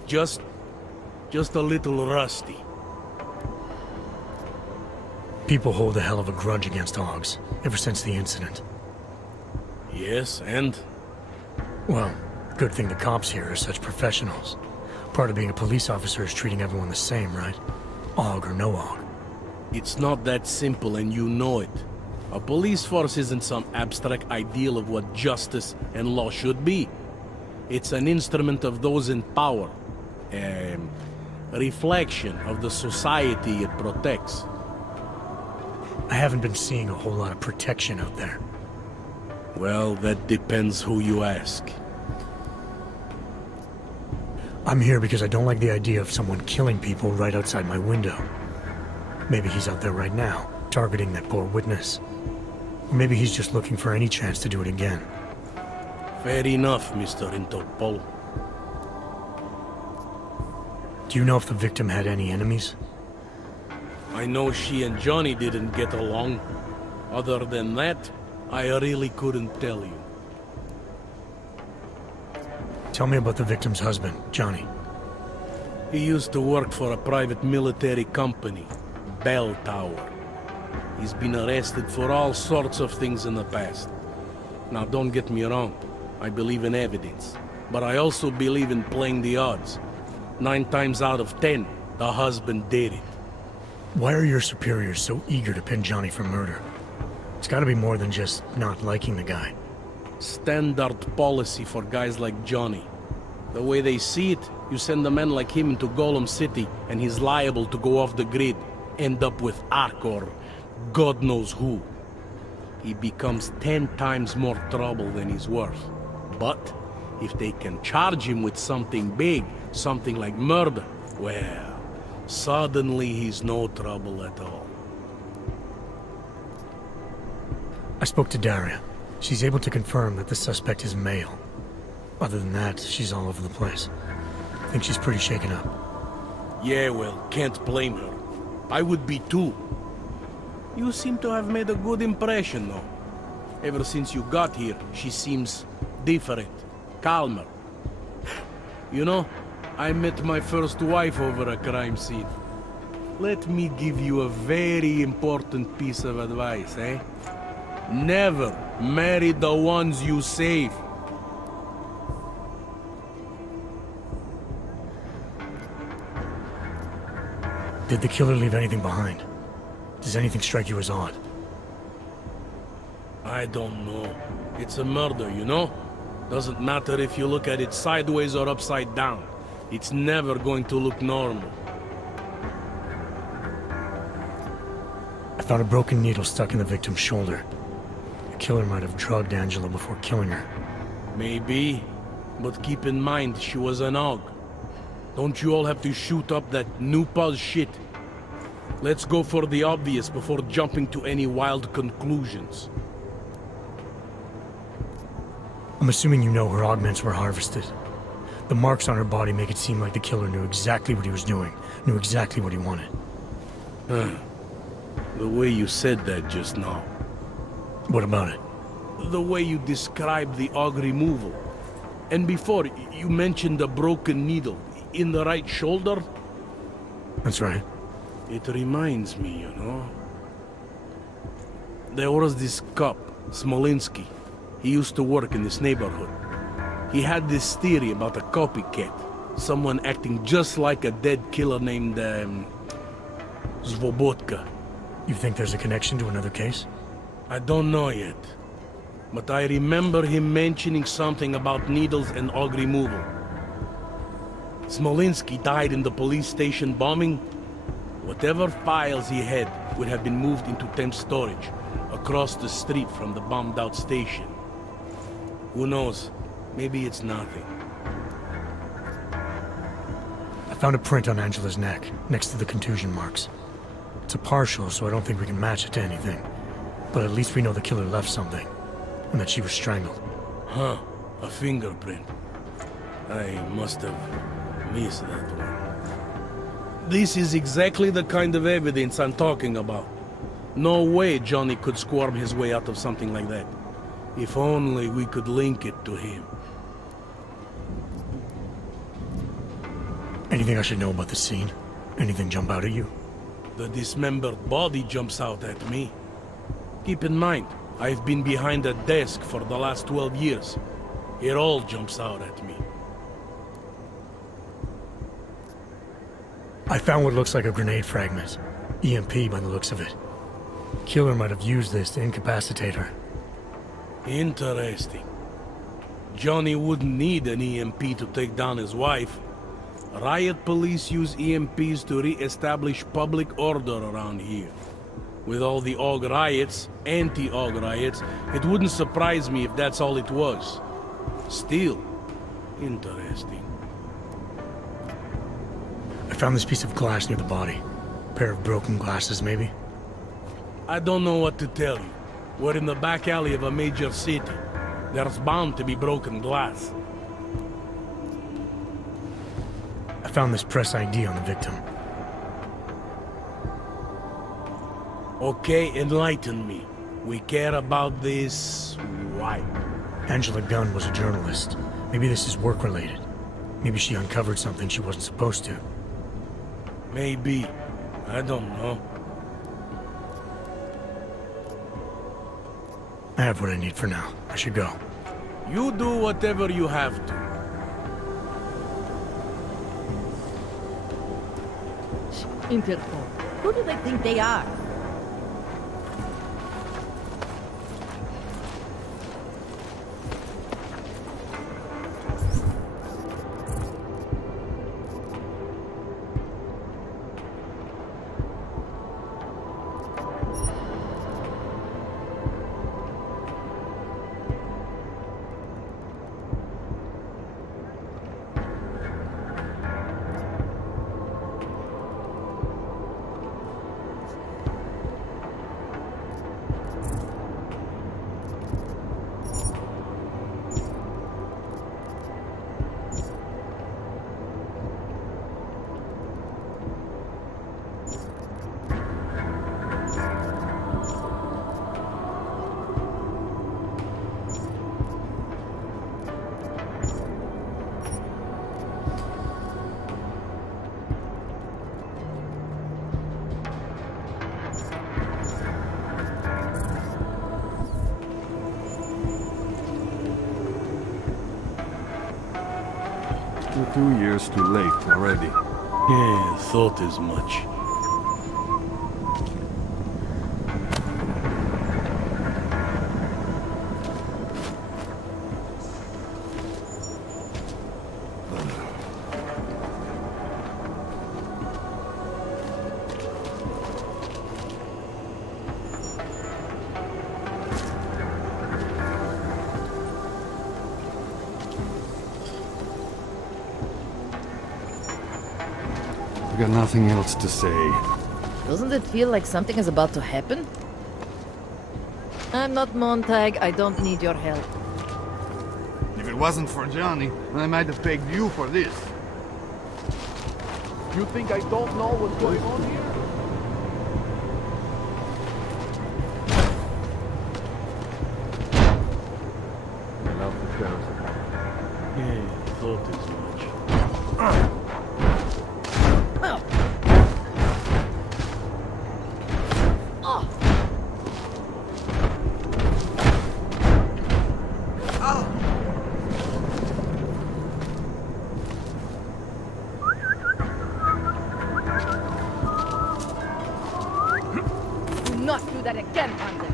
Just a little rusty. People hold a hell of a grudge against AUGs, ever since the incident. Yes, and? Well, good thing the cops here are such professionals. Part of being a police officer is treating everyone the same, right? AUG or no AUG. It's not that simple, and you know it. A police force isn't some abstract ideal of what justice and law should be. It's an instrument of those in power. A reflection of the society it protects. I haven't been seeing a whole lot of protection out there. Well, that depends who you ask. I'm here because I don't like the idea of someone killing people right outside my window. Maybe he's out there right now, targeting that poor witness. Or maybe he's just looking for any chance to do it again. Fair enough, Mr. Interpol. Do you know if the victim had any enemies? I know she and Johnny didn't get along. Other than that, I really couldn't tell you. Tell me about the victim's husband, Johnny. He used to work for a private military company, Bell Tower. He's been arrested for all sorts of things in the past. Now, don't get me wrong. I believe in evidence. But I also believe in playing the odds. 9 times out of 10, the husband did it. Why are your superiors so eager to pin Johnny for murder? It's gotta be more than just not liking the guy. Standard policy for guys like Johnny. The way they see it, you send a man like him into Golem City, and he's liable to go off the grid, end up with Ark or God knows who. He becomes 10 times more trouble than he's worth. But if they can charge him with something big, something like murder, well, suddenly he's no trouble at all. I spoke to Daria. She's able to confirm that the suspect is male. Other than that, she's all over the place. I think she's pretty shaken up. Yeah, well, can't blame her. I would be too. You seem to have made a good impression, though. Ever since you got here, she seems different, calmer. You know, I met my first wife over a crime scene. Let me give you a very important piece of advice, eh? Never marry the ones you save. Did the killer leave anything behind? Does anything strike you as odd? I don't know. It's a murder, you know? Doesn't matter if you look at it sideways or upside down. It's never going to look normal. I found a broken needle stuck in the victim's shoulder. The killer might have drugged Angela before killing her. Maybe, but keep in mind she was an AUG. Don't you all have to shoot up that new pause shit? Let's go for the obvious before jumping to any wild conclusions. I'm assuming you know her augments were harvested. The marks on her body make it seem like the killer knew exactly what he was doing, knew exactly what he wanted. The way you said that just now. What about it? The way you described the AUG removal. And before, you mentioned a broken needle in the right shoulder? That's right. It reminds me, you know. There was this cop, Smolinski. He used to work in this neighborhood. He had this theory about a copycat. Someone acting just like a dead killer named, Svobodka. You think there's a connection to another case? I don't know yet. But I remember him mentioning something about needles and AUG removal. Smolinski died in the police station bombing. Whatever files he had would have been moved into temp storage, across the street from the bombed-out station. Who knows? Maybe it's nothing. I found a print on Angela's neck, next to the contusion marks. It's a partial, so I don't think we can match it to anything. But at least we know the killer left something, and that she was strangled. Huh, a fingerprint. I must have missed that one. This is exactly the kind of evidence I'm talking about. No way Johnny could squirm his way out of something like that. If only we could link it to him. Anything I should know about the scene? Anything jump out at you? The dismembered body jumps out at me. Keep in mind, I've been behind a desk for the last 12 years. It all jumps out at me. I found what looks like a grenade fragment. EMP by the looks of it. Killer might have used this to incapacitate her. Interesting. Johnny wouldn't need an EMP to take down his wife. Riot police use EMPs to re-establish public order around here. With all the AUG riots, anti-AUG riots, it wouldn't surprise me if that's all it was. Still, interesting. I found this piece of glass near the body. A pair of broken glasses, maybe? I don't know what to tell you. We're in the back alley of a major city. There's bound to be broken glass. I found this press ID on the victim. Okay, enlighten me. We care about this... why? Angela Gunn was a journalist. Maybe this is work-related. Maybe she uncovered something she wasn't supposed to. Maybe. I don't know. I have what I need for now. I should go. You do whatever you have to. Interpol. Who do they think they are? You're 2 years too late already. Yeah, thought as much. I've got nothing else to say. Doesn't it feel like something is about to happen? I'm not Montag. I don't need your help. If it wasn't for Johnny, I might have pegged you for this. You think I don't know what's going on here? I love the sheriff's department. Yeah, thought as much. Do not do that again, Hunter.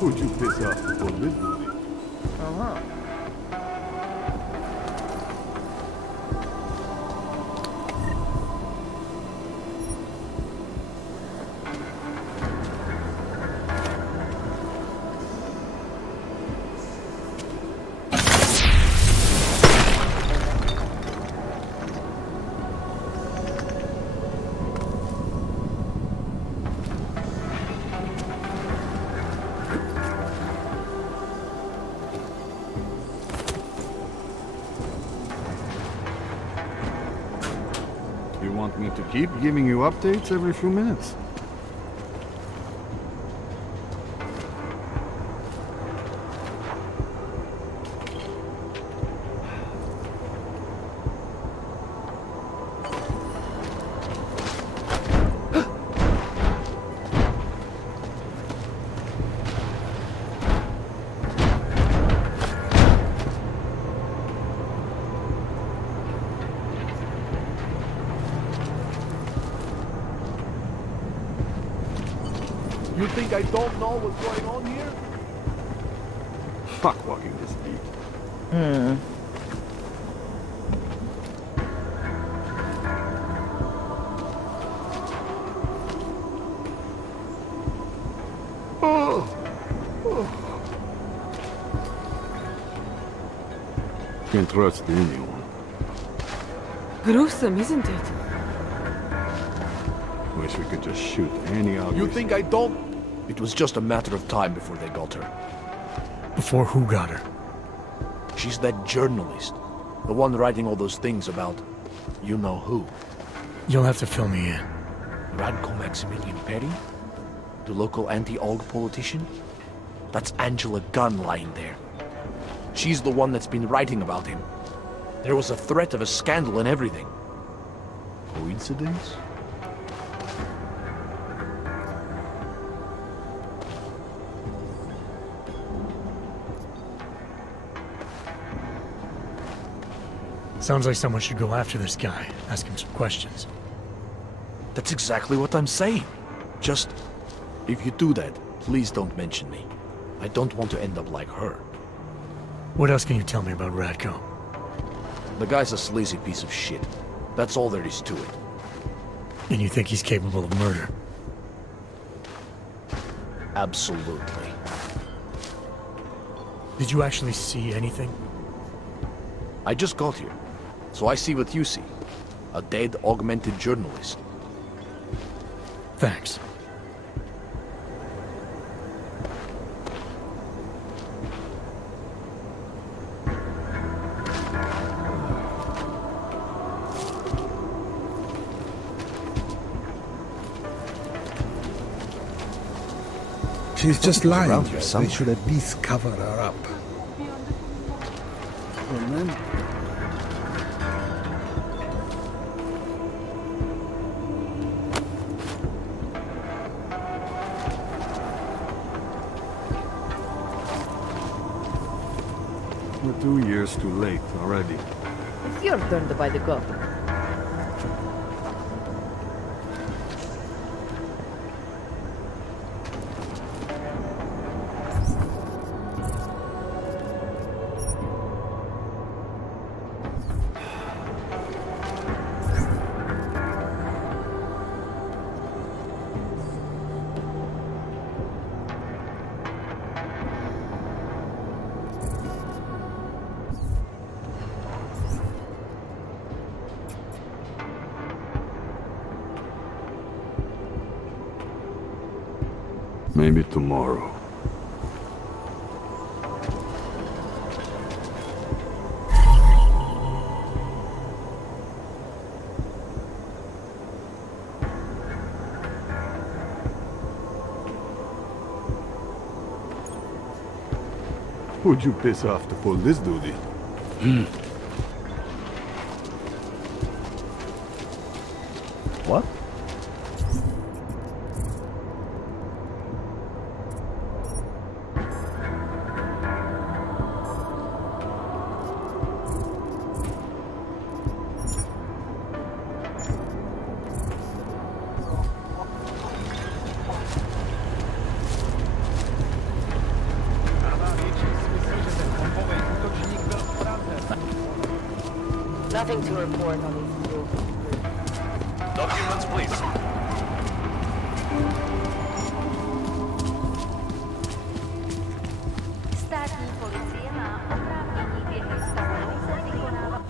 Who'd you piss off before this movie? Uh-huh. You want me to keep giving you updates every few minutes? You think I don't know what's going on here? Fuck walking this beat. Can't trust anyone. Gruesome, isn't it? Wish we could just shoot any ugly. You think I don't? It was just a matter of time before they got her. Before who got her? She's that journalist. The one writing all those things about you know who. You'll have to fill me in. Radko Maximilian Perry? The local anti-AUG politician? That's Angela Gunn lying there. She's the one that's been writing about him. There was a threat of a scandal and everything. Coincidence? Sounds like someone should go after this guy, ask him some questions. That's exactly what I'm saying. Just, if you do that, please don't mention me. I don't want to end up like her. What else can you tell me about Radko? The guy's a sleazy piece of shit. That's all there is to it. And you think he's capable of murder? Absolutely. Did you actually see anything? I just got here, so I see what you see. A dead, augmented journalist. Thanks. She's just lying. around here They somewhere. should at least cover her up. And then... We're 2 years too late already. It's your turn to buy the gun. Maybe tomorrow. Who'd you piss off to pull this duty? What? Nothing to report on these two. Documents, please. Státní policie má oprávnění během stavu nouze vykonávat.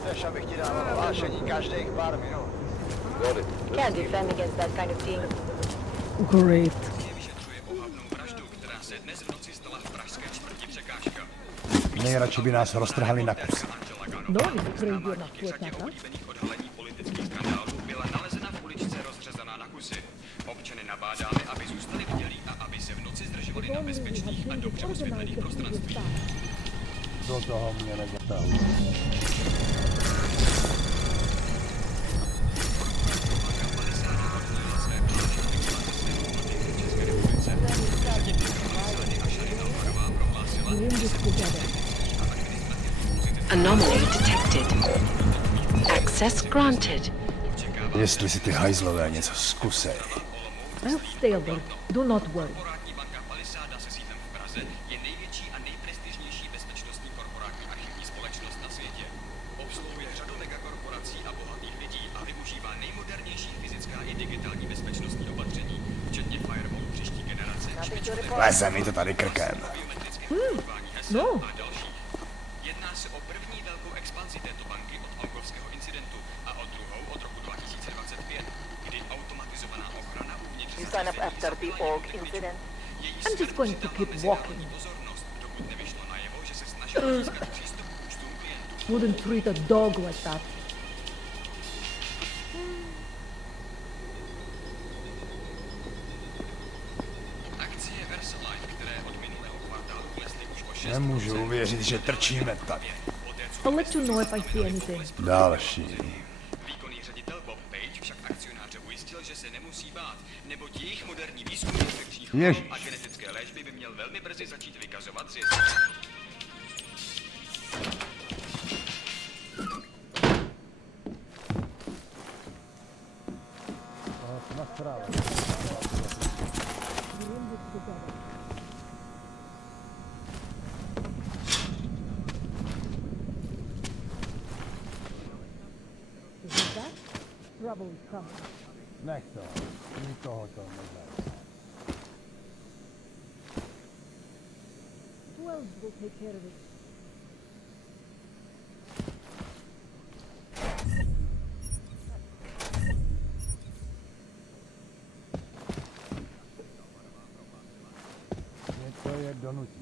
Chceš, abych ti dával hlášení každých pár minut? Can't defend against that kind of thing. Great. Nejradši by nás roztrhali na kusy. No, vykrojil na květnata. Byla nalezena v uličce rozřezaná na kusy. Občany nabádáme, aby zůstali bdělí a aby se v noci zdržovali na bezpečných a dobře osvětlených prostranstvích. Do toho mě nezatahuj. Anomaly detected. Access granted. Jestli si ty hajzlové něco zkusej. I'll stay alert. Do not worry. Je největší a nejprestižnější bezpečnostní korporátní archivní společnost na světě. Obsluhuje řadu megakorporací a bohatých lidí a využívá nejmodernější fyzická i digitální bezpečnostní opatření, včetně firewall příští generace. Leze mi to tady krkem. No. Jedná se o první velkou expanzi této banky od augovského incidentu a o druhou od roku 2025, kdy automatizovaná ochrana uvnitř You sign up after the org incident. I'm just going to keep walking. Wouldn't treat a dog like that. Nemůžu uvěřit, že trčíme tady. I'll let you know if I see anything. Další. Výkonný ředitel Bob Page však akcionáře ujistil, že se nemusí bát, neboť jejich moderní výzkum infekčních chorob a genetické léčby by měl velmi brzy začít vykazovat zisk. Trouble is coming. Next door. Who else will take care of it? To je donutí,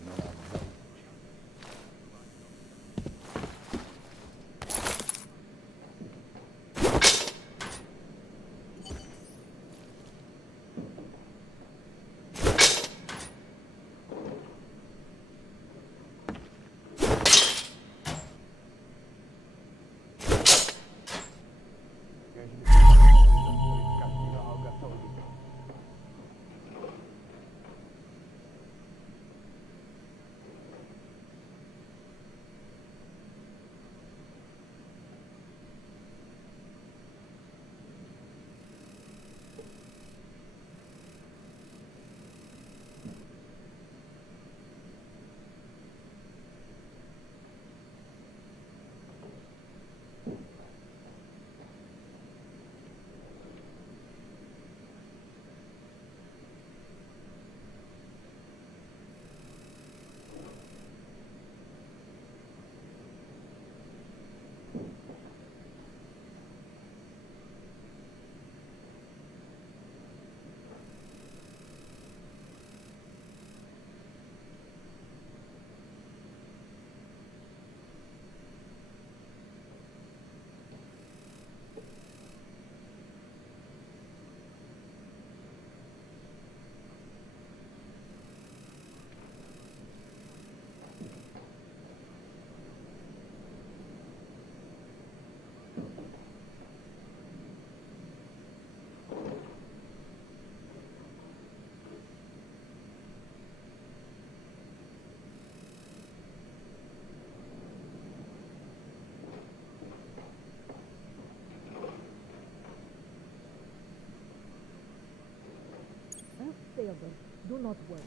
Fail them. Do not worry.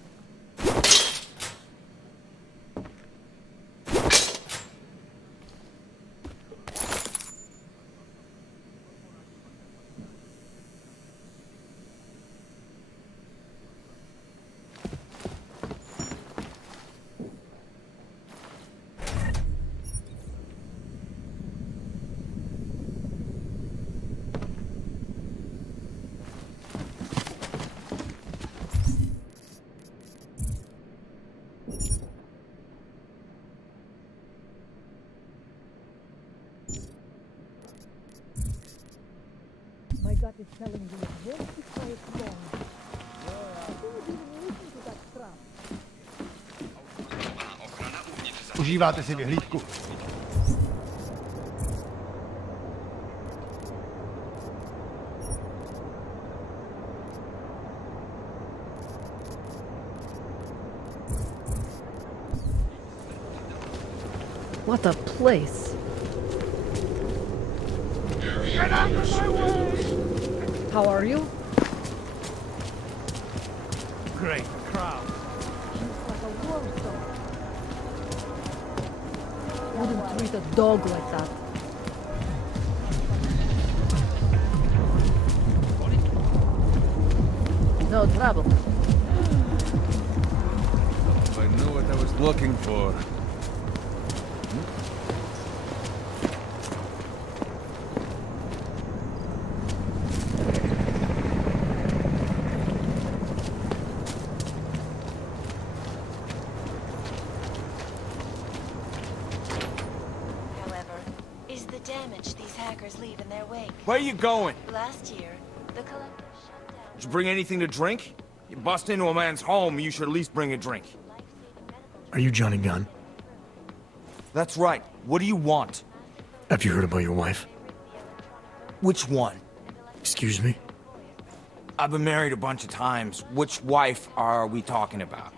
My gut is telling me it won't be quiet long. Who would even listen to that crap? Užíváte si vyhlídku. What a place. Get out of my way! How are you? Great crowd. Like a war zone. Wouldn't treat a dog like that. No trouble. If I knew what I was looking for. damage these hackers leave in their wake. Where you going? Last year, the collective shut down. Did you bring anything to drink? You bust into a man's home, you should at least bring a drink. Are you Johnny Gunn? That's right. What do you want? Have you heard about your wife? Which one? Excuse me? I've been married a bunch of times. Which wife are we talking about?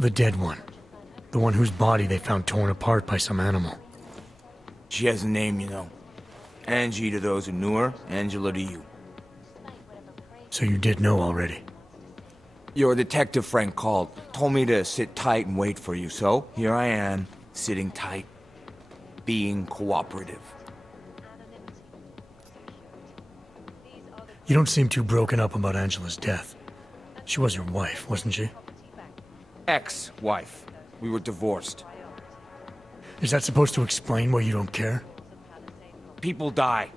The dead one. The one whose body they found torn apart by some animal. She has a name, you know. Angie to those who knew her, Angela to you. So you did know already? Your detective friend called, told me to sit tight and wait for you, so here I am, sitting tight, being cooperative. You don't seem too broken up about Angela's death. She was your wife, wasn't she? Ex-wife. We were divorced. Is that supposed to explain why you don't care? People die.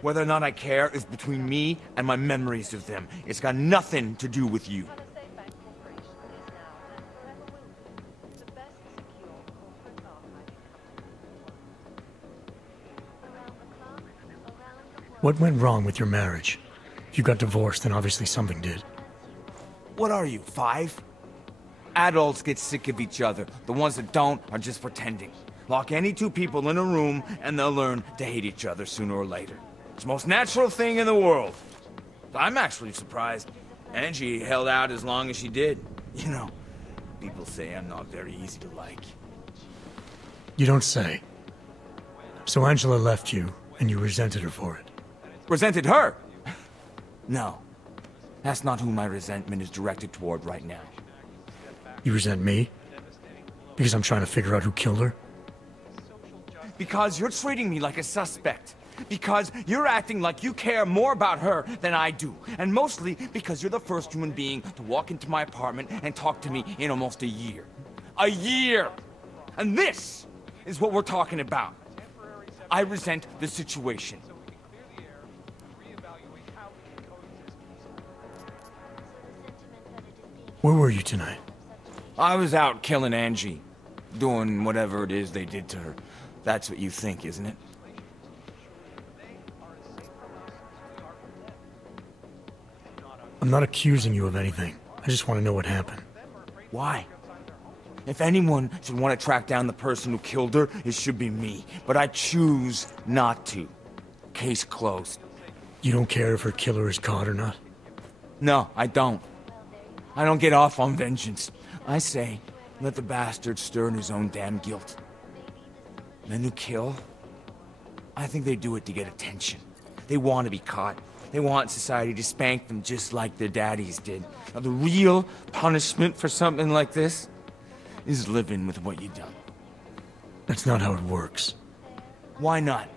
Whether or not I care is between me and my memories of them. It's got nothing to do with you. What went wrong with your marriage? If you got divorced, then obviously something did. What are you, 5? Adults get sick of each other. The ones that don't are just pretending. Lock any 2 people in a room and they'll learn to hate each other sooner or later. It's the most natural thing in the world. I'm actually surprised Angie held out as long as she did. You know, people say I'm not very easy to like. You don't say. So Angela left you, and you resented her for it. Resented her? No. That's not who my resentment is directed toward right now. You resent me? Because I'm trying to figure out who killed her? Because you're treating me like a suspect. Because you're acting like you care more about her than I do. And mostly because you're the first human being to walk into my apartment and talk to me in almost a year. A year! And this is what we're talking about. I resent the situation. Where were you tonight? I was out killing Angie. Doing whatever it is they did to her. That's what you think, isn't it? I'm not accusing you of anything. I just want to know what happened. Why? If anyone should want to track down the person who killed her, it should be me. But I choose not to. Case closed. You don't care if her killer is caught or not? No, I don't. I don't get off on vengeance. I say, let the bastard stir in his own damn guilt. Men who kill, I think they do it to get attention. They want to be caught. They want society to spank them just like their daddies did. Now, the real punishment for something like this is living with what you've done. That's not how it works. Why not?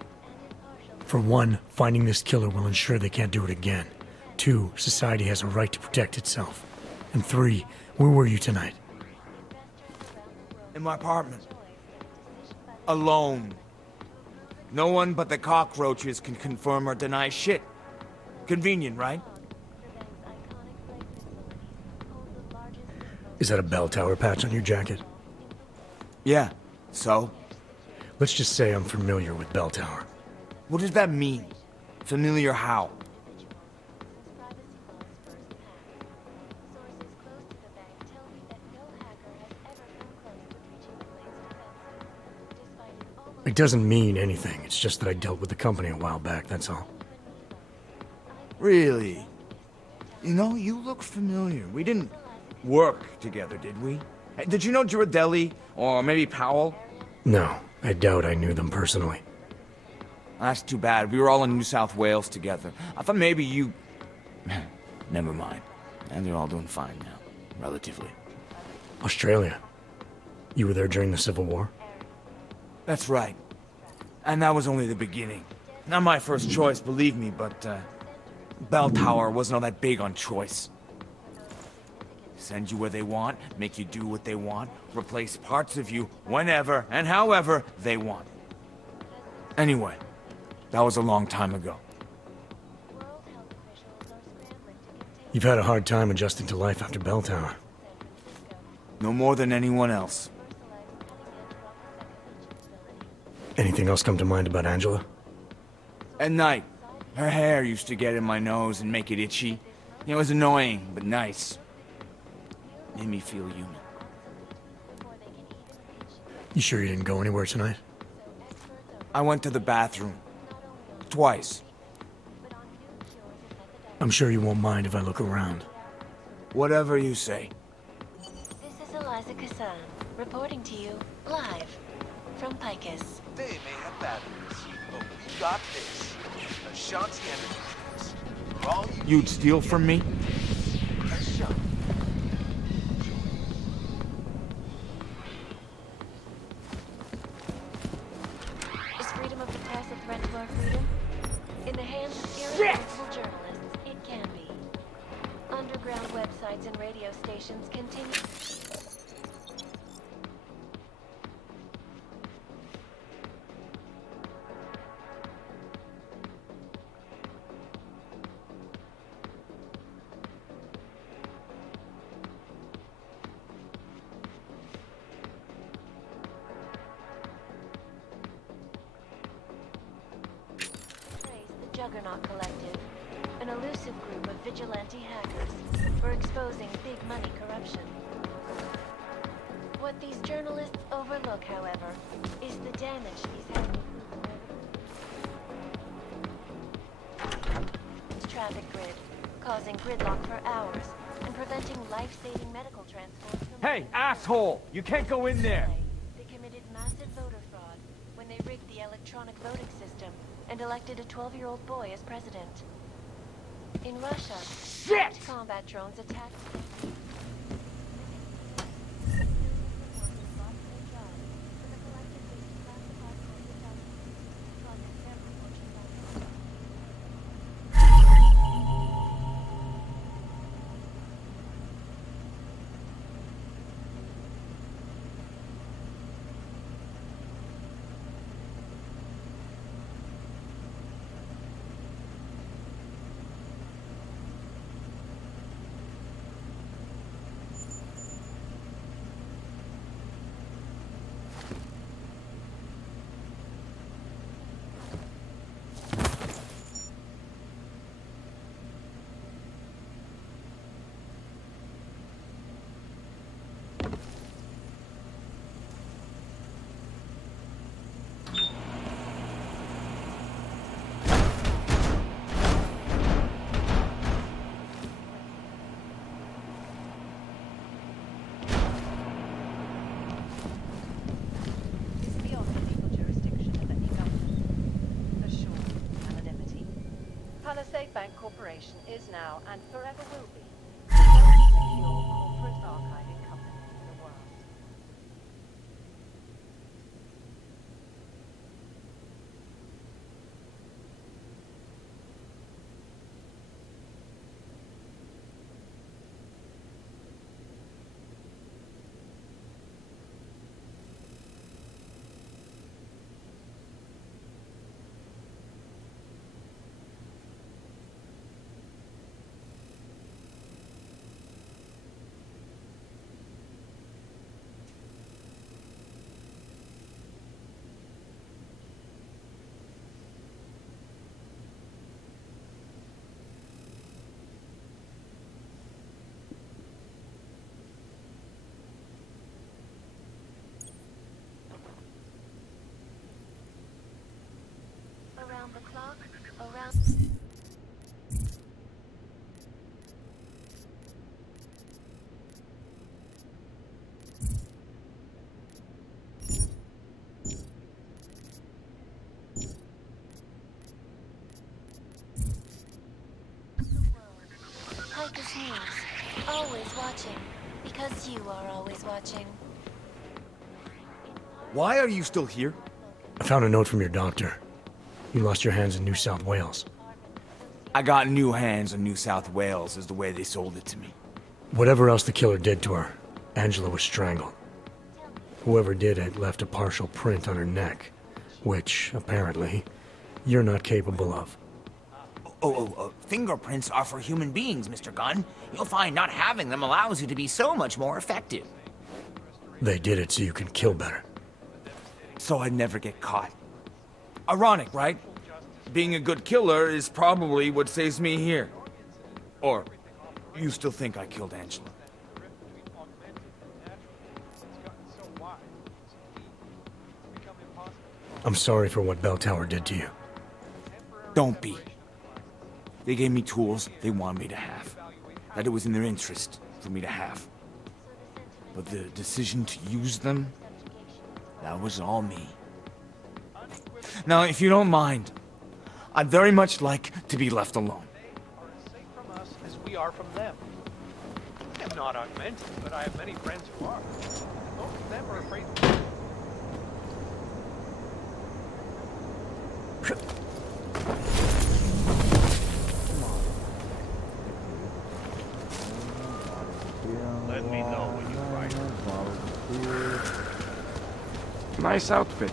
For one, finding this killer will ensure they can't do it again. 2, society has a right to protect itself. And 3, where were you tonight? In my apartment. Alone. No one but the cockroaches can confirm or deny shit. Convenient, right? Is that a bell tower patch on your jacket? Yeah, so? Let's just say I'm familiar with bell tower. What does that mean? Familiar how? It doesn't mean anything. It's just that I dealt with the company a while back, that's all. Really? You know, you look familiar. We didn't work together, did we? Did you know Girardelli? Or maybe Powell? No, I doubt I knew them personally. That's too bad. We were all in New South Wales together. I thought maybe you... Never mind. And they're all doing fine now. Relatively. Australia? You were there during the Civil War? That's right. And that was only the beginning. Not my first choice, believe me, but, Bell Tower wasn't all that big on choice. Send you where they want, make you do what they want, replace parts of you whenever and however they want. Anyway, that was a long time ago. You've had a hard time adjusting to life after Bell Tower. No more than anyone else. Anything else come to mind about Angela? At night, her hair used to get in my nose and make it itchy. It was annoying, but nice. Made me feel human. You sure you didn't go anywhere tonight? I went to the bathroom. Twice. I'm sure you won't mind if I look around. Whatever you say. This is Eliza Kassan, reporting to you, live, from Picus. They may have batteries, but we got this. Ashanti energy drinks. You'd steal from me? Ashanti. radio stations continue. Juggernaut Collective, an elusive group of vigilante hackers for exposing big money corruption. What these journalists overlook, however, is the damage these hackers traffic grid, causing gridlock for hours and preventing life-saving medical transport. Hey, asshole! You can't go in there! They committed massive voter fraud when they rigged the electronic voting system and elected a 12-year-old boy as president. In Russia, combat drones attacked. State Bank Corporation is now and forever will be the most secure corporate archiving company in the world. Around the clock, around... Hikers News, always watching, because you are always watching. Why are you still here? I found a note from your doctor. You lost your hands in New South Wales. I got new hands in New South Wales, is the way they sold it to me. Whatever else the killer did to her, Angela was strangled. Whoever did it left a partial print on her neck, which, apparently, you're not capable of. Fingerprints are for human beings, Mr. Gunn. You'll find not having them allows you to be so much more effective. They did it so you can kill better. So I'd never get caught. Ironic, right? Being a good killer is probably what saves me here. Or, you still think I killed Angela? I'm sorry for what Bell Tower did to you. Don't be. They gave me tools they wanted me to have. That it was in their interest for me to have. But the decision to use them, that was all me. Now, if you don't mind, I'd very much like to be left alone. Safe from us as we are from them. I'm not augmented, but I have many friends who are. Most of them are afraid of me. Let me know when you're right. Nice outfit.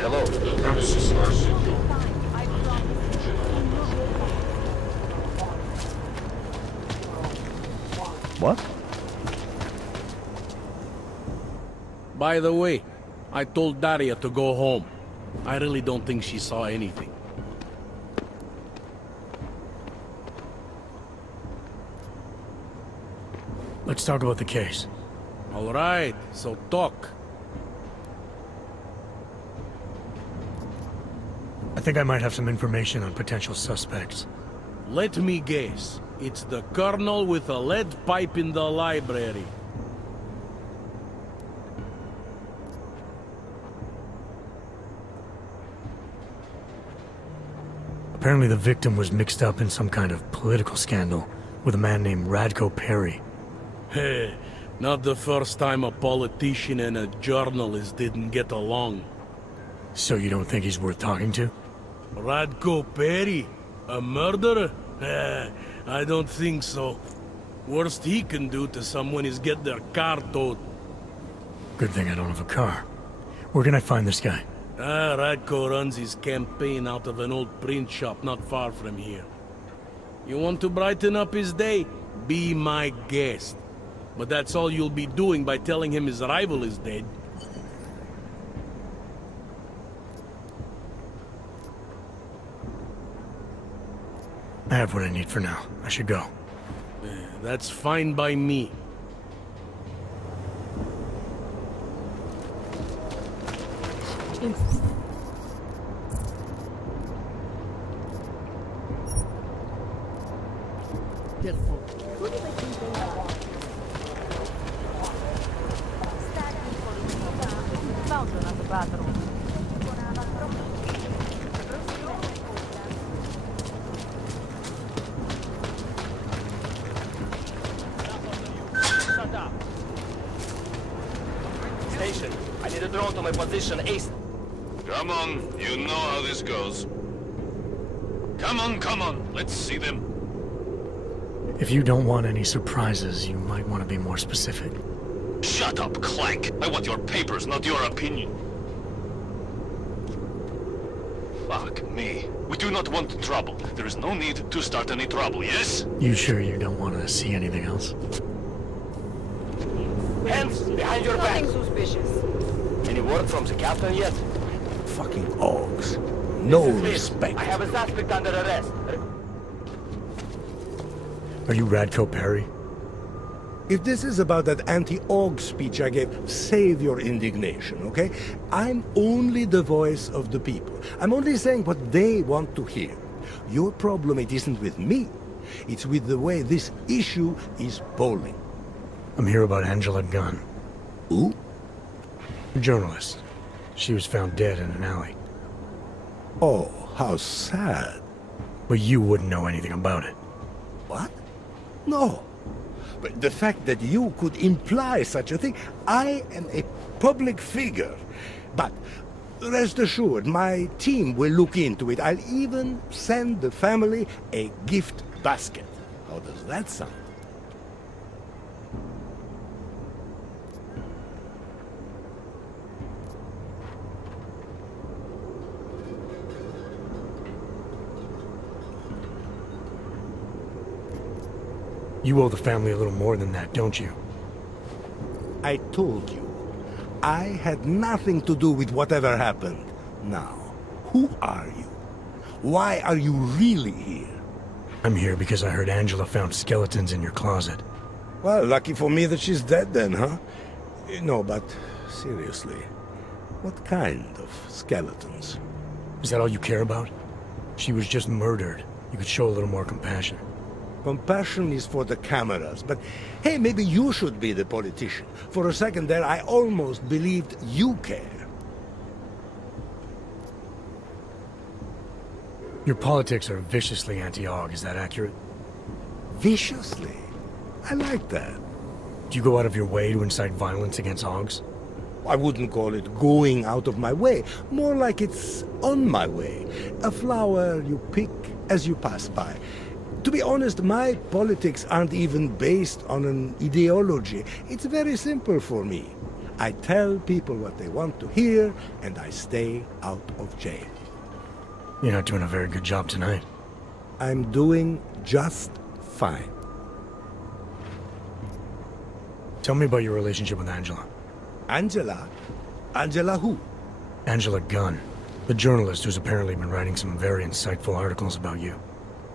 Hello. Premises are secure. What? By the way, I told Daria to go home. I really don't think she saw anything. Let's talk about the case. All right, so talk. I think I might have some information on potential suspects. Let me guess. It's the colonel with a lead pipe in the library. Apparently the victim was mixed up in some kind of political scandal with a man named Radko Perry. Hey, not the first time a politician and a journalist didn't get along. So you don't think he's worth talking to? Radko Perry? A murderer? I don't think so. Worst he can do to someone is get their car towed. Good thing I don't have a car. Where can I find this guy? Radko runs his campaign out of an old print shop not far from here. You want to brighten up his day? Be my guest. But that's all you'll be doing by telling him his rival is dead. I have what I need for now. I should go. That's fine by me. Station, I need a drone to my position, Ace. Come on, you know how this goes. Come on, let's see them. If you don't want any surprises, you might want to be more specific. Shut up, Clank. I want your papers, not your opinion. Fuck me. We do not want trouble. There is no need to start any trouble, yes? You sure you don't want to see anything else? Hands behind your back. Nothing suspicious. Any word from the captain yet? Fucking Augs. No respect. I have a suspect under arrest. Are you Radko Perry? If this is about that anti-Aug speech I gave, save your indignation, okay? I'm only the voice of the people. I'm only saying what they want to hear. Your problem, it isn't with me. It's with the way this issue is polling. I'm here about Angela Gunn. Who? A journalist. She was found dead in an alley. Oh, how sad. But you wouldn't know anything about it. What? No. But the fact that you could imply such a thing, I am a public figure. But rest assured, my team will look into it. I'll even send the family a gift basket. How does that sound? You owe the family a little more than that, don't you? I told you, I had nothing to do with whatever happened. Now, who are you? Why are you really here? I'm here because I heard Angela found skeletons in your closet. Well, lucky for me that she's dead then, huh? No, but seriously, what kind of skeletons? Is that all you care about? She was just murdered. You could show a little more compassion. Compassion is for the cameras, but hey, maybe you should be the politician. For a second there, I almost believed you care. Your politics are viciously anti-AUG, is that accurate? Viciously? I like that. Do you go out of your way to incite violence against AUGs? I wouldn't call it going out of my way. More like it's on my way. A flower you pick as you pass by. To be honest, my politics aren't even based on an ideology. It's very simple for me. I tell people what they want to hear, and I stay out of jail. You're not doing a very good job tonight. I'm doing just fine. Tell me about your relationship with Angela. Angela? Angela who? Angela Gunn, the journalist who's apparently been writing some very insightful articles about you.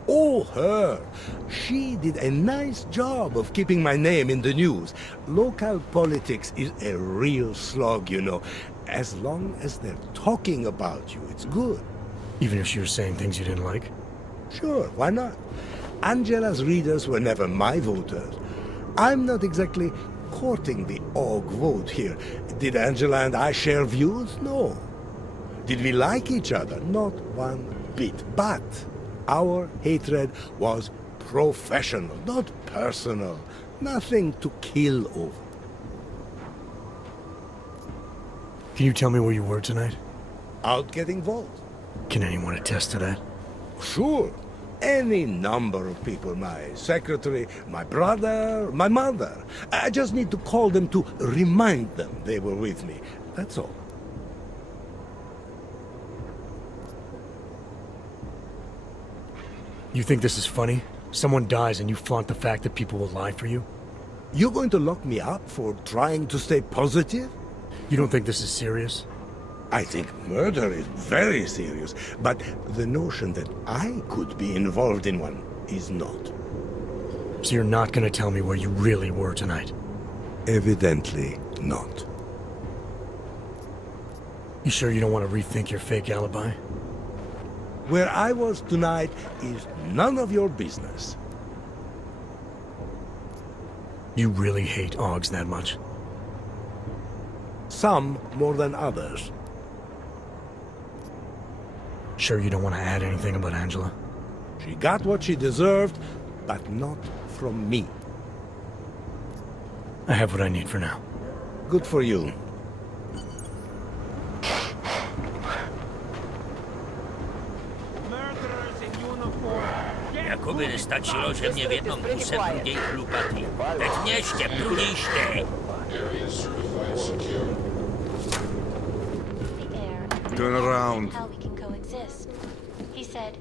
Oh, her. She did a nice job of keeping my name in the news. Local politics is a real slog, you know. As long as they're talking about you, it's good. Even if she was saying things you didn't like? Sure, why not? Angela's readers were never my voters. I'm not exactly courting the AUG vote here. Did Angela and I share views? No. Did we like each other? Not one bit. But our hatred was professional, not personal. Nothing to kill over. Can you tell me where you were tonight? Out getting votes. Can anyone attest to that? Sure. Any number of people. My secretary, my brother, my mother. I just need to call them to remind them they were with me. That's all. You think this is funny? Someone dies and you flaunt the fact that people will lie for you? You're going to lock me up for trying to stay positive? You don't think this is serious? I think murder is very serious, but the notion that I could be involved in one is not. So you're not gonna tell me where you really were tonight? Evidently not. You sure you don't want to rethink your fake alibi? Where I was tonight is none of your business. You really hate AUGs that much? Some more than others. Sure you don't want to add anything about Angela? She got what she deserved, but not from me. I have what I need for now. Good for you. Jakoby nestačilo, že mě v jednom kuse pruděj chlupatý. Teď mě ještě prudíš ty. Turn around. How we can coexist. He said,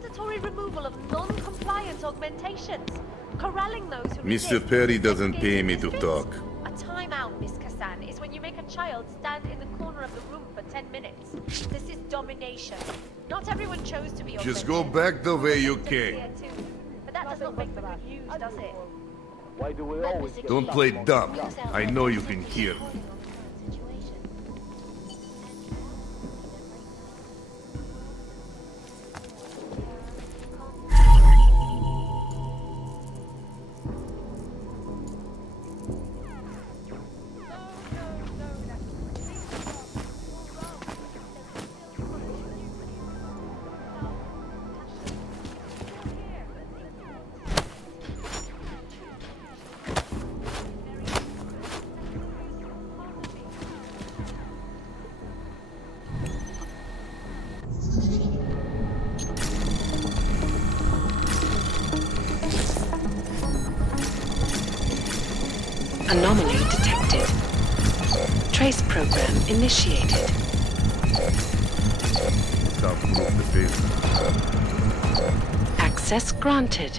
mandatory removal of non-compliant augmentations, corralling those who Mr. Perry doesn't pay me to talk. A timeout, Miss Kassan, is when you make a child stand in the corner of the room for 10 minutes. This is domination. Not everyone chose to be augmented. Just go back the way you came. But that does not make them good use, does it? Why do we always get Don't play dumb. I know you can hear me. Anomaly detected. Trace program initiated. Access granted.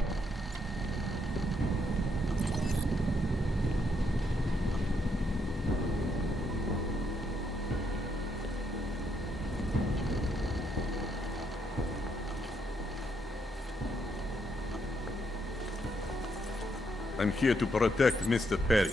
I'm here to protect Mr. Perry.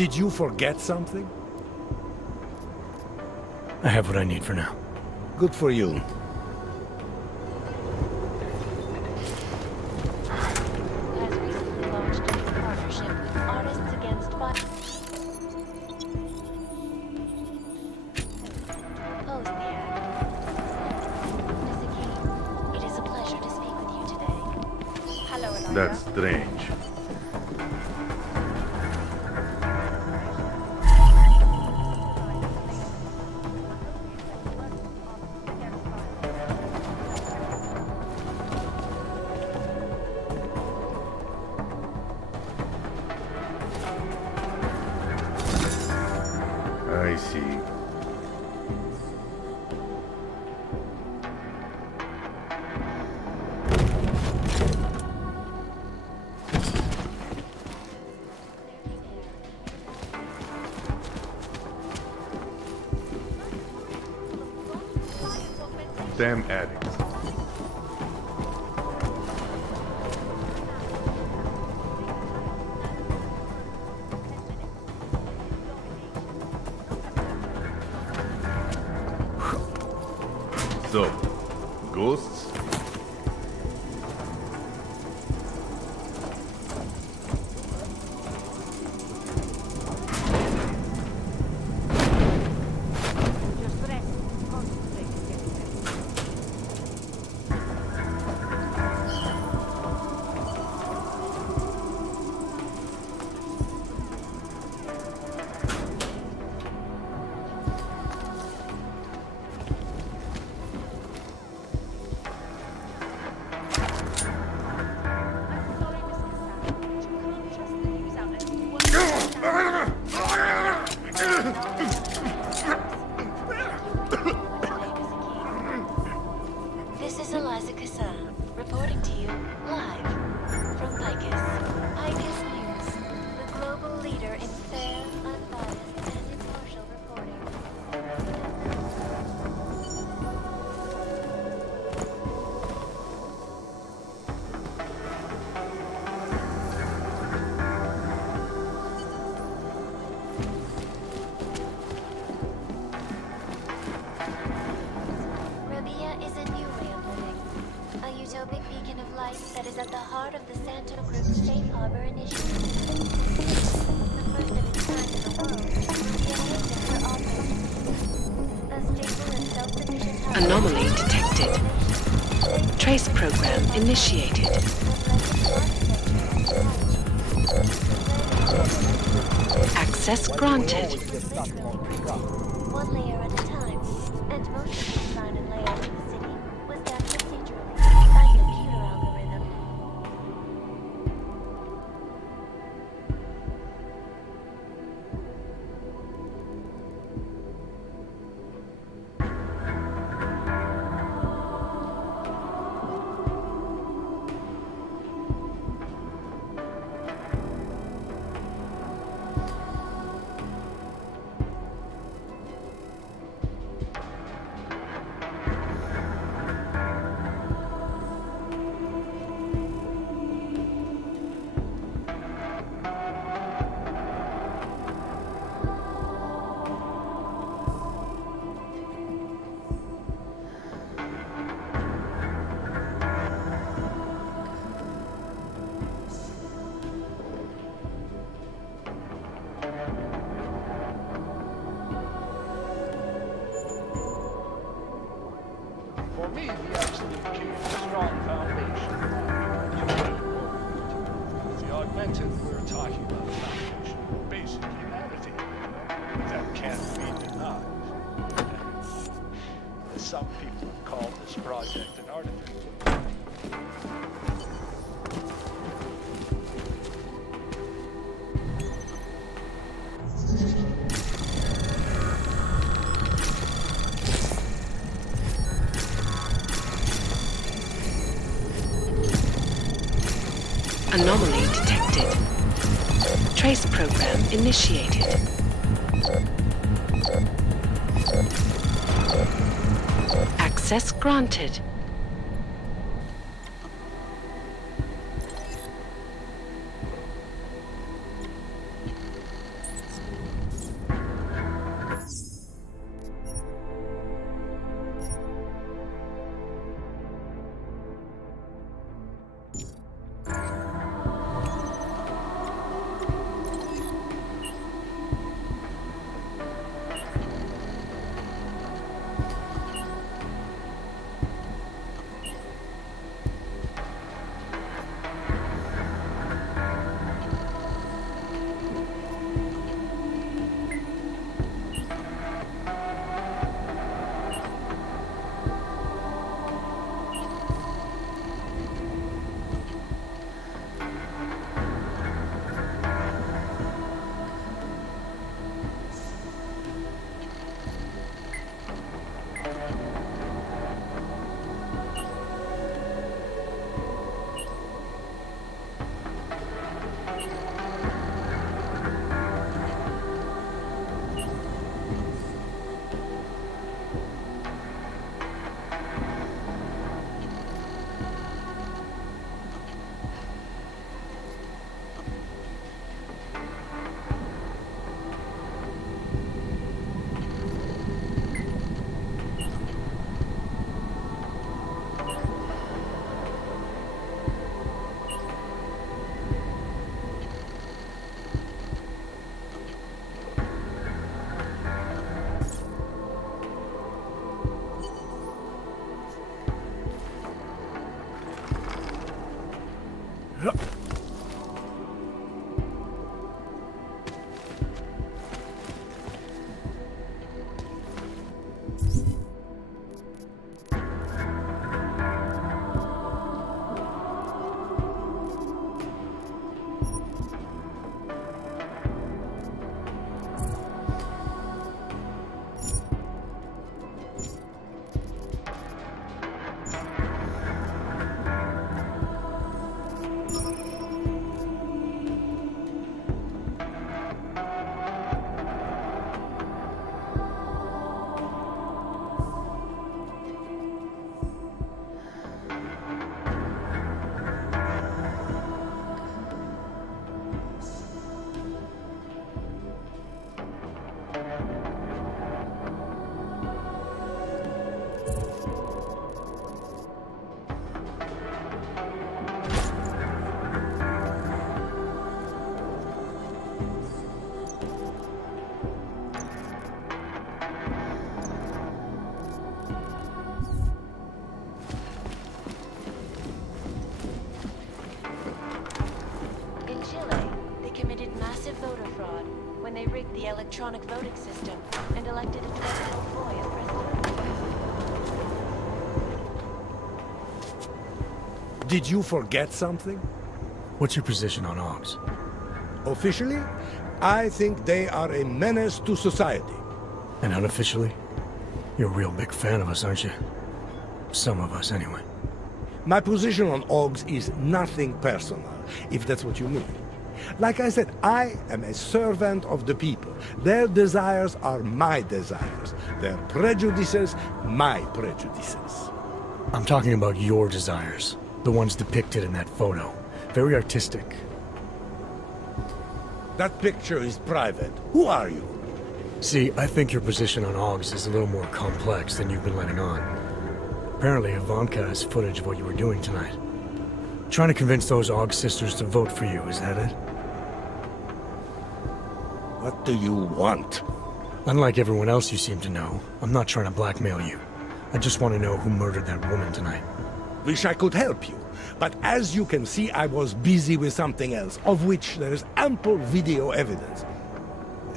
Did you forget something? I have what I need for now. Good for you. Has recently launched a new partnership with Artists Against Violence. Oppose the ad. That's strange. I see. Damn addicts. So, ghosts? This is Eliza Cassan, reporting to you live from Picus. Picus News, the global leader in fair, unbiased, and impartial reporting. Rabia is a new way of living. A utopic beacon of light that is at the heart of the Santo Group's Safe Harbor Initiative. The first of its kind in the world, Rabia aims at her operating. A stable and self-sufficient Anomaly detected. Trace program initiated. Access granted. One layer at a time, and most of the design and layout of the city was done procedurally by computer algorithm. For me, the absolute key is a strong foundation. With the augmented, we're talking about a foundation of basic humanity. That can't be denied. Some people have called this project an artifact. Anomaly detected. Trace program initiated. Access granted. the electronic voting system, and elected a 12-year-old boy as president. Did you forget something? What's your position on Augs? Officially, I think they are a menace to society. And unofficially? You're a real big fan of us, aren't you? Some of us, anyway. My position on Augs is nothing personal, if that's what you mean. Like I said, I am a servant of the people. Their desires are my desires. Their prejudices, my prejudices. I'm talking about your desires. The ones depicted in that photo. Very artistic. That picture is private. Who are you? See, I think your position on Augs is a little more complex than you've been letting on. Apparently, Ivanka has footage of what you were doing tonight. Trying to convince those Aug sisters to vote for you, is that it? What do you want? Unlike everyone else you seem to know, I'm not trying to blackmail you. I just want to know who murdered that woman tonight. Wish I could help you, but as you can see, I was busy with something else, of which there is ample video evidence.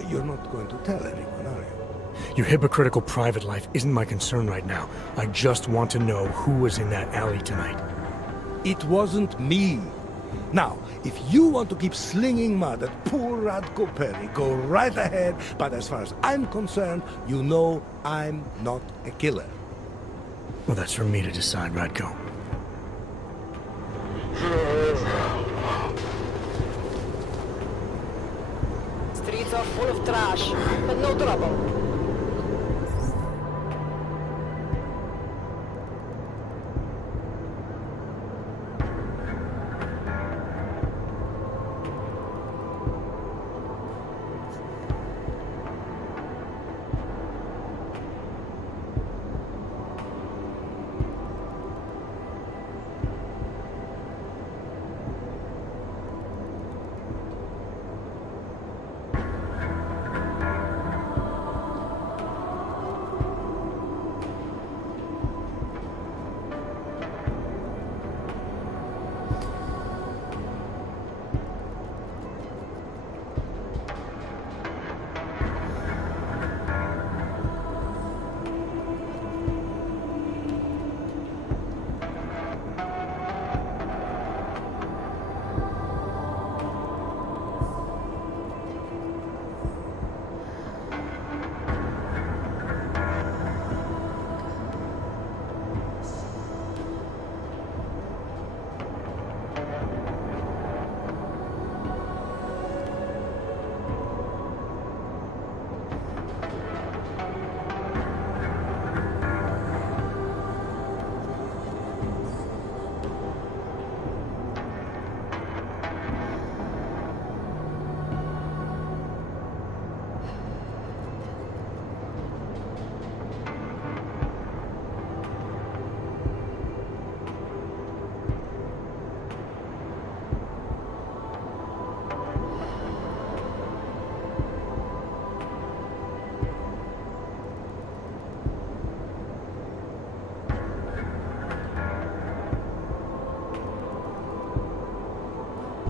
You're not going to tell anyone, are you? Your hypocritical private life isn't my concern right now. I just want to know who was in that alley tonight. It wasn't me. Now, if you want to keep slinging mud at poor Radko Perry, go right ahead, but as far as I'm concerned, you know I'm not a killer. Well, that's for me to decide, Radko. Streets are full of trash, but no trouble.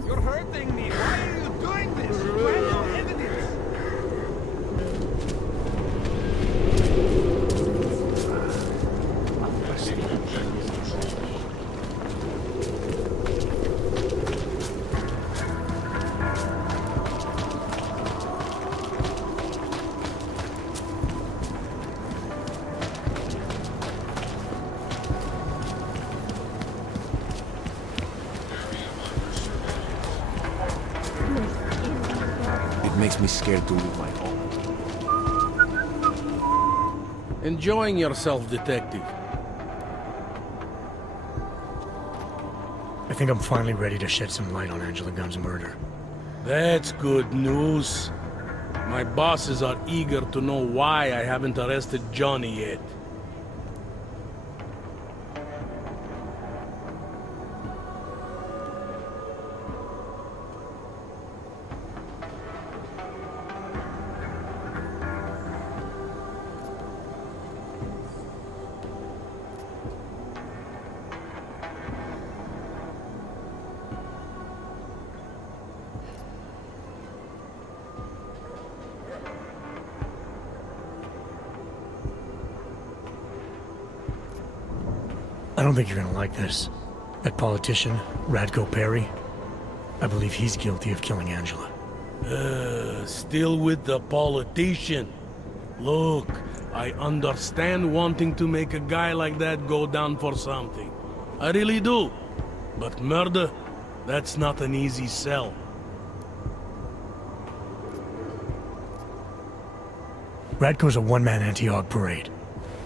You're hurting me. Why are you doing this? You have no evidence. Makes me scared to leave my home. Enjoying yourself, detective. I think I'm finally ready to shed some light on Angela Gunn's murder. That's good news. My bosses are eager to know why I haven't arrested Johnny yet. I don't think you're gonna like this. That politician, Radko Perry, I believe he's guilty of killing Angela. Still with the politician. Look, I understand wanting to make a guy like that go down for something. I really do. But murder, that's not an easy sell. Radko's a one-man anti-Aug parade.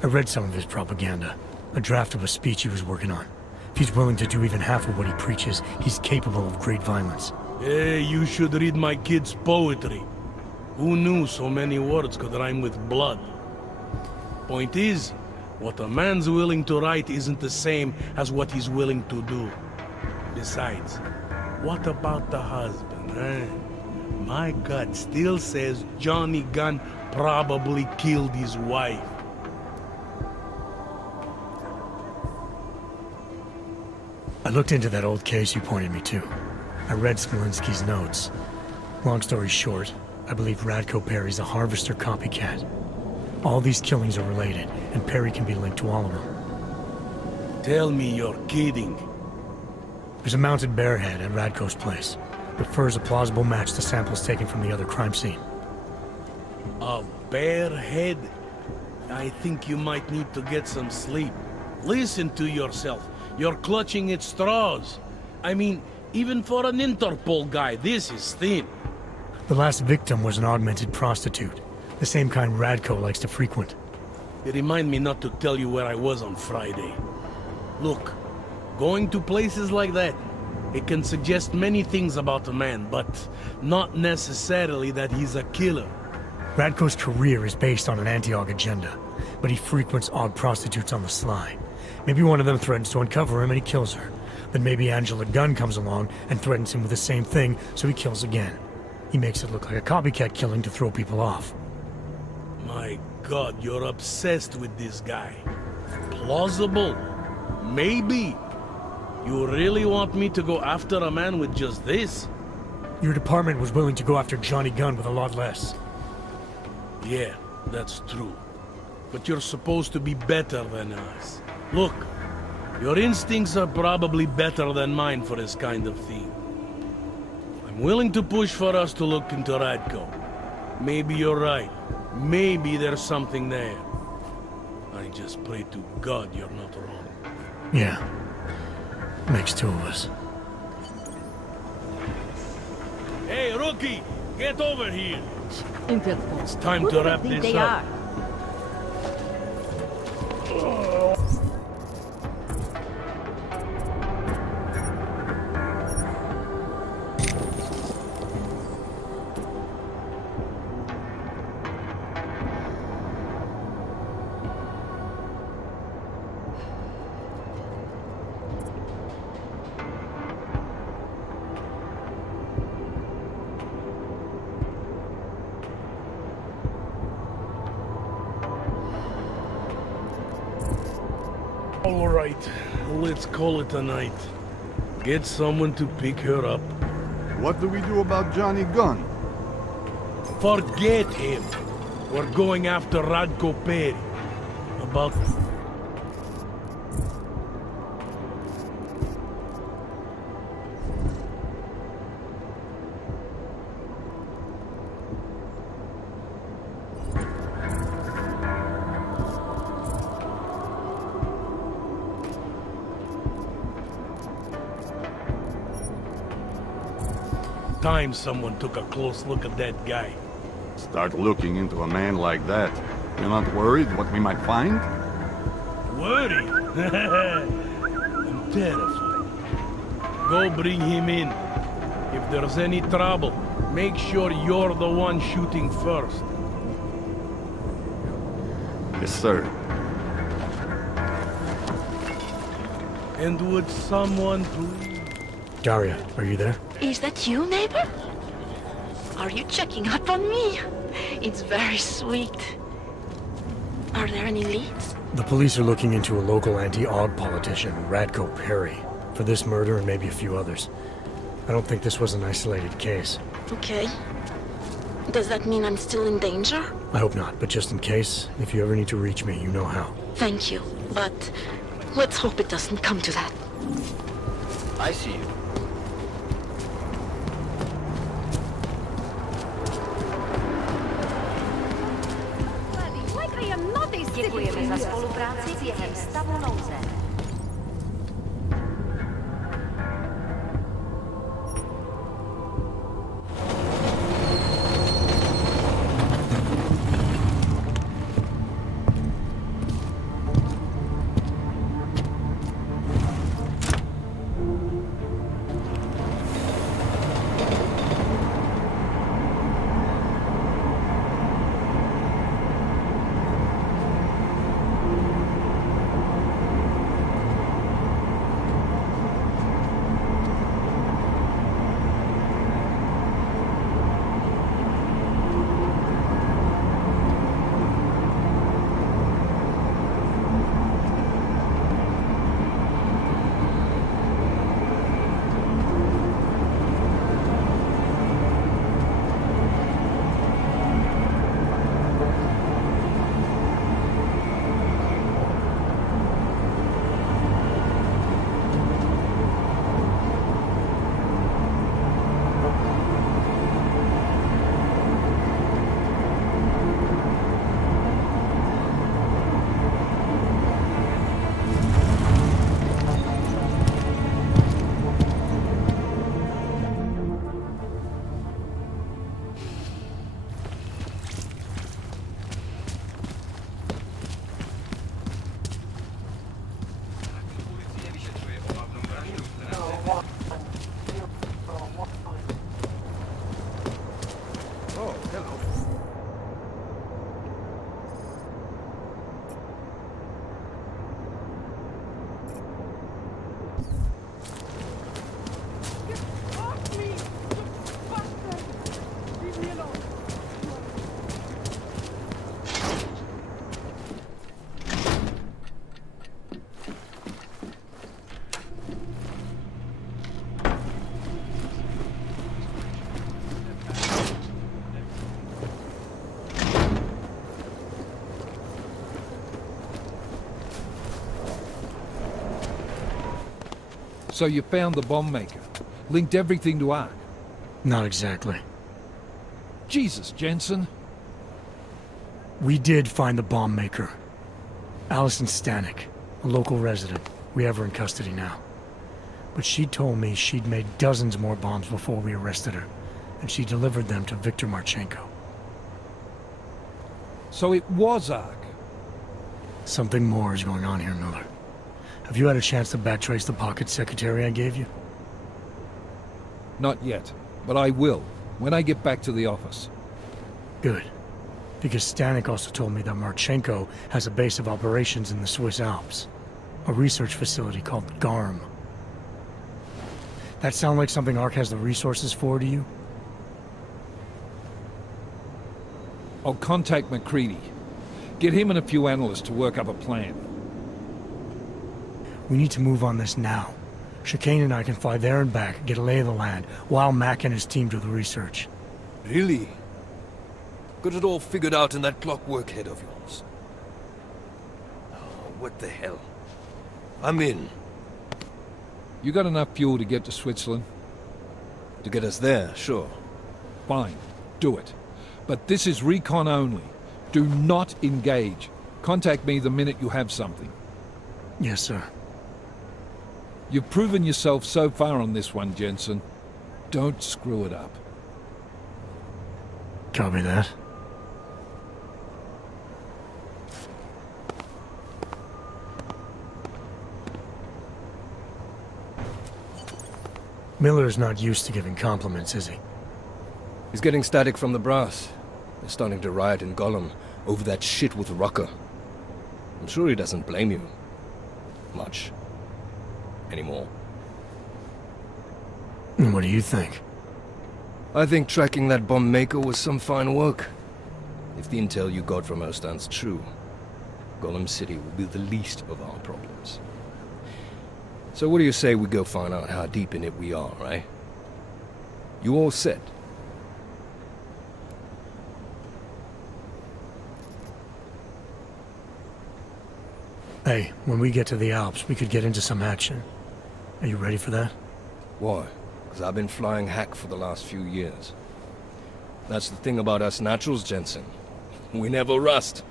I read some of his propaganda, a draft of a speech he was working on. If he's willing to do even half of what he preaches, he's capable of great violence. Hey, you should read my kid's poetry. Who knew so many words could rhyme with blood? Point is, what a man's willing to write isn't the same as what he's willing to do. Besides, what about the husband, eh? My gut still says Johnny Gunn probably killed his wife. I looked into that old case you pointed me to. I read Smolinski's notes. Long story short, I believe Radko Perry's a Harvester copycat. All these killings are related, and Perry can be linked to all of them. Tell me you're kidding. There's a mounted bear head at Radko's place. The fur is a plausible match to samples taken from the other crime scene. A bear head? I think you might need to get some sleep. Listen to yourself. You're clutching at straws. I mean, even for an Interpol guy, this is thin. The last victim was an augmented prostitute. The same kind Radko likes to frequent. You remind me not to tell you where I was on Friday. Look, going to places like that, it can suggest many things about a man, but not necessarily that he's a killer. Radko's career is based on an anti-Aug agenda, but he frequents Aug prostitutes on the sly. Maybe one of them threatens to uncover him and he kills her. Then maybe Angela Gunn comes along and threatens him with the same thing, so he kills again. He makes it look like a copycat killing to throw people off. My God, you're obsessed with this guy. Plausible? Maybe. You really want me to go after a man with just this? Your department was willing to go after Johnny Gunn with a lot less. Yeah, that's true. But you're supposed to be better than us. Look, your instincts are probably better than mine for this kind of thing. I'm willing to push for us to look into Radko. Maybe you're right. Maybe there's something there. I just pray to God you're not wrong. Yeah. Makes two of us. Hey, rookie! Get over here! It's time Who to do they wrap think this they up. All right, let's call it a night. Get someone to pick her up. What do we do about Johnny Gunn? Forget him. We're going after Radko Perry. About... time someone took a close look at that guy. Start looking into a man like that. You're not worried what we might find? Worried? I'm terrified. Go bring him in. If there's any trouble, make sure you're the one shooting first. Yes, sir. And would someone please... Daria, are you there? Is that you, neighbor? Are you checking up on me? It's very sweet. Are there any leads? The police are looking into a local anti-Aug politician, Radko Perry, for this murder and maybe a few others. I don't think this was an isolated case. Okay. Does that mean I'm still in danger? I hope not, but just in case, if you ever need to reach me, you know how. Thank you, but Let's hope it doesn't come to that. I see you. Děkujeme za spolupráci během stavu nouze. So you found the bomb maker. Linked everything to Ark. Not exactly. Jesus, Jensen. We did find the bomb maker. Allison Stanek, a local resident. We have her in custody now. But she told me she'd made dozens more bombs before we arrested her, and she delivered them to Viktor Marchenko. So it was Ark? Something more is going on here, Miller. Have you had a chance to backtrace the pocket secretary I gave you? Not yet, but I will, when I get back to the office. Good. Because Stanek also told me that Marchenko has a base of operations in the Swiss Alps. A research facility called GARM. That sound like something Ark has the resources for to you? I'll contact McCready. Get him and a few analysts to work up a plan. We need to move on this now. Chicane and I can fly there and back, get a lay of the land, while Mac and his team do the research. Really? Got it all figured out in that clockwork head of yours? Oh, what the hell? I'm in. You got enough fuel to get to Switzerland? To get us there, sure. Fine, do it. But this is recon only. Do not engage. Contact me the minute you have something. Yes, sir. You've proven yourself so far on this one, Jensen. Don't screw it up. Copy that. Miller's not used to giving compliments, is he? He's getting static from the brass. They're starting to riot in Gollum over that shit with Rucker. I'm sure he doesn't blame you. Much. Anymore. And what do you think? I think tracking that bomb maker was some fine work. If the intel you got from her stands true, Gollum City will be the least of our problems. So what do you say we go find out how deep in it we are, right? You all set? Hey, when we get to the Alps, we could get into some action. Are you ready for that? Why? Because I've been flying hack for the last few years. That's the thing about us naturals, Jensen. We never rust.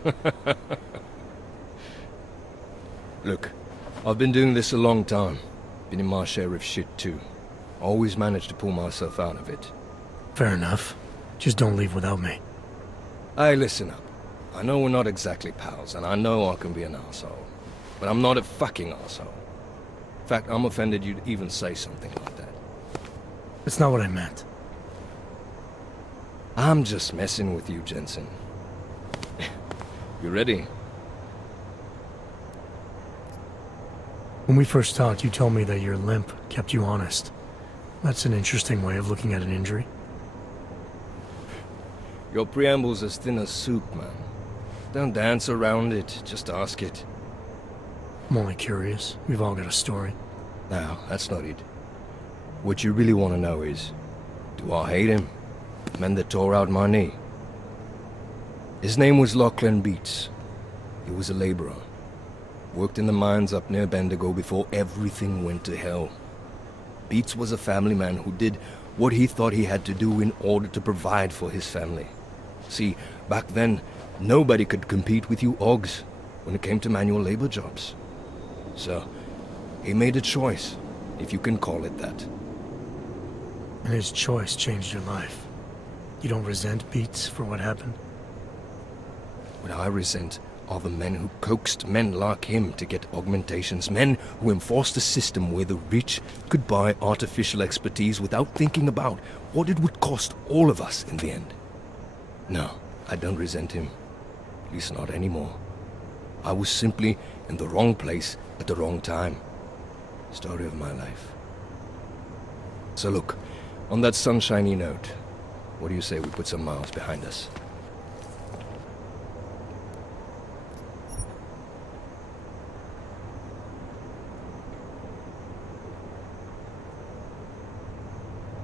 Look, I've been doing this a long time. Been in my share of shit too. Always managed to pull myself out of it. Fair enough. Just don't leave without me. Hey, listen up. I know we're not exactly pals, and I know I can be an asshole. But I'm not a fucking asshole. In fact, I'm offended you'd even say something like that. That's not what I meant. I'm just messing with you, Jensen. You ready? When we first talked, you told me that your limp kept you honest. That's an interesting way of looking at an injury. Your preamble's as thin as soup, man. Don't dance around it, just ask it. I'm only curious. We've all got a story. No, that's not it. What you really want to know is, do I hate him? The man that tore out my knee. His name was Lachlan Beats. He was a laborer. Worked in the mines up near Bendigo before everything went to hell. Beats was a family man who did what he thought he had to do in order to provide for his family. See, back then, nobody could compete with you Ogs when it came to manual labor jobs. So, he made a choice, if you can call it that. And his choice changed your life. You don't resent Beats for what happened? What I resent are the men who coaxed men like him to get augmentations, men who enforced a system where the rich could buy artificial expertise without thinking about what it would cost all of us in the end. No, I don't resent him. At least not anymore. I was simply in the wrong place at the wrong time. Story of my life. So look, on that sunshiny note, what do you say we put some miles behind us?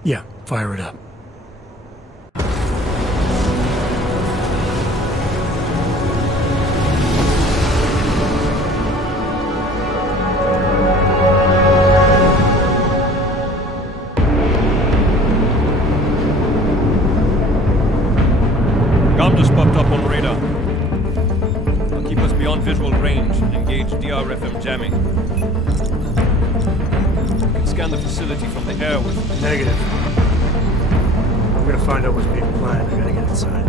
Yeah, fire it up. Gum just popped up on radar. I'll keep us beyond visual range and engage DRFM jamming. You can scan the facility from the air with... Negative. I'm gonna find out what's being planned. I gotta get inside.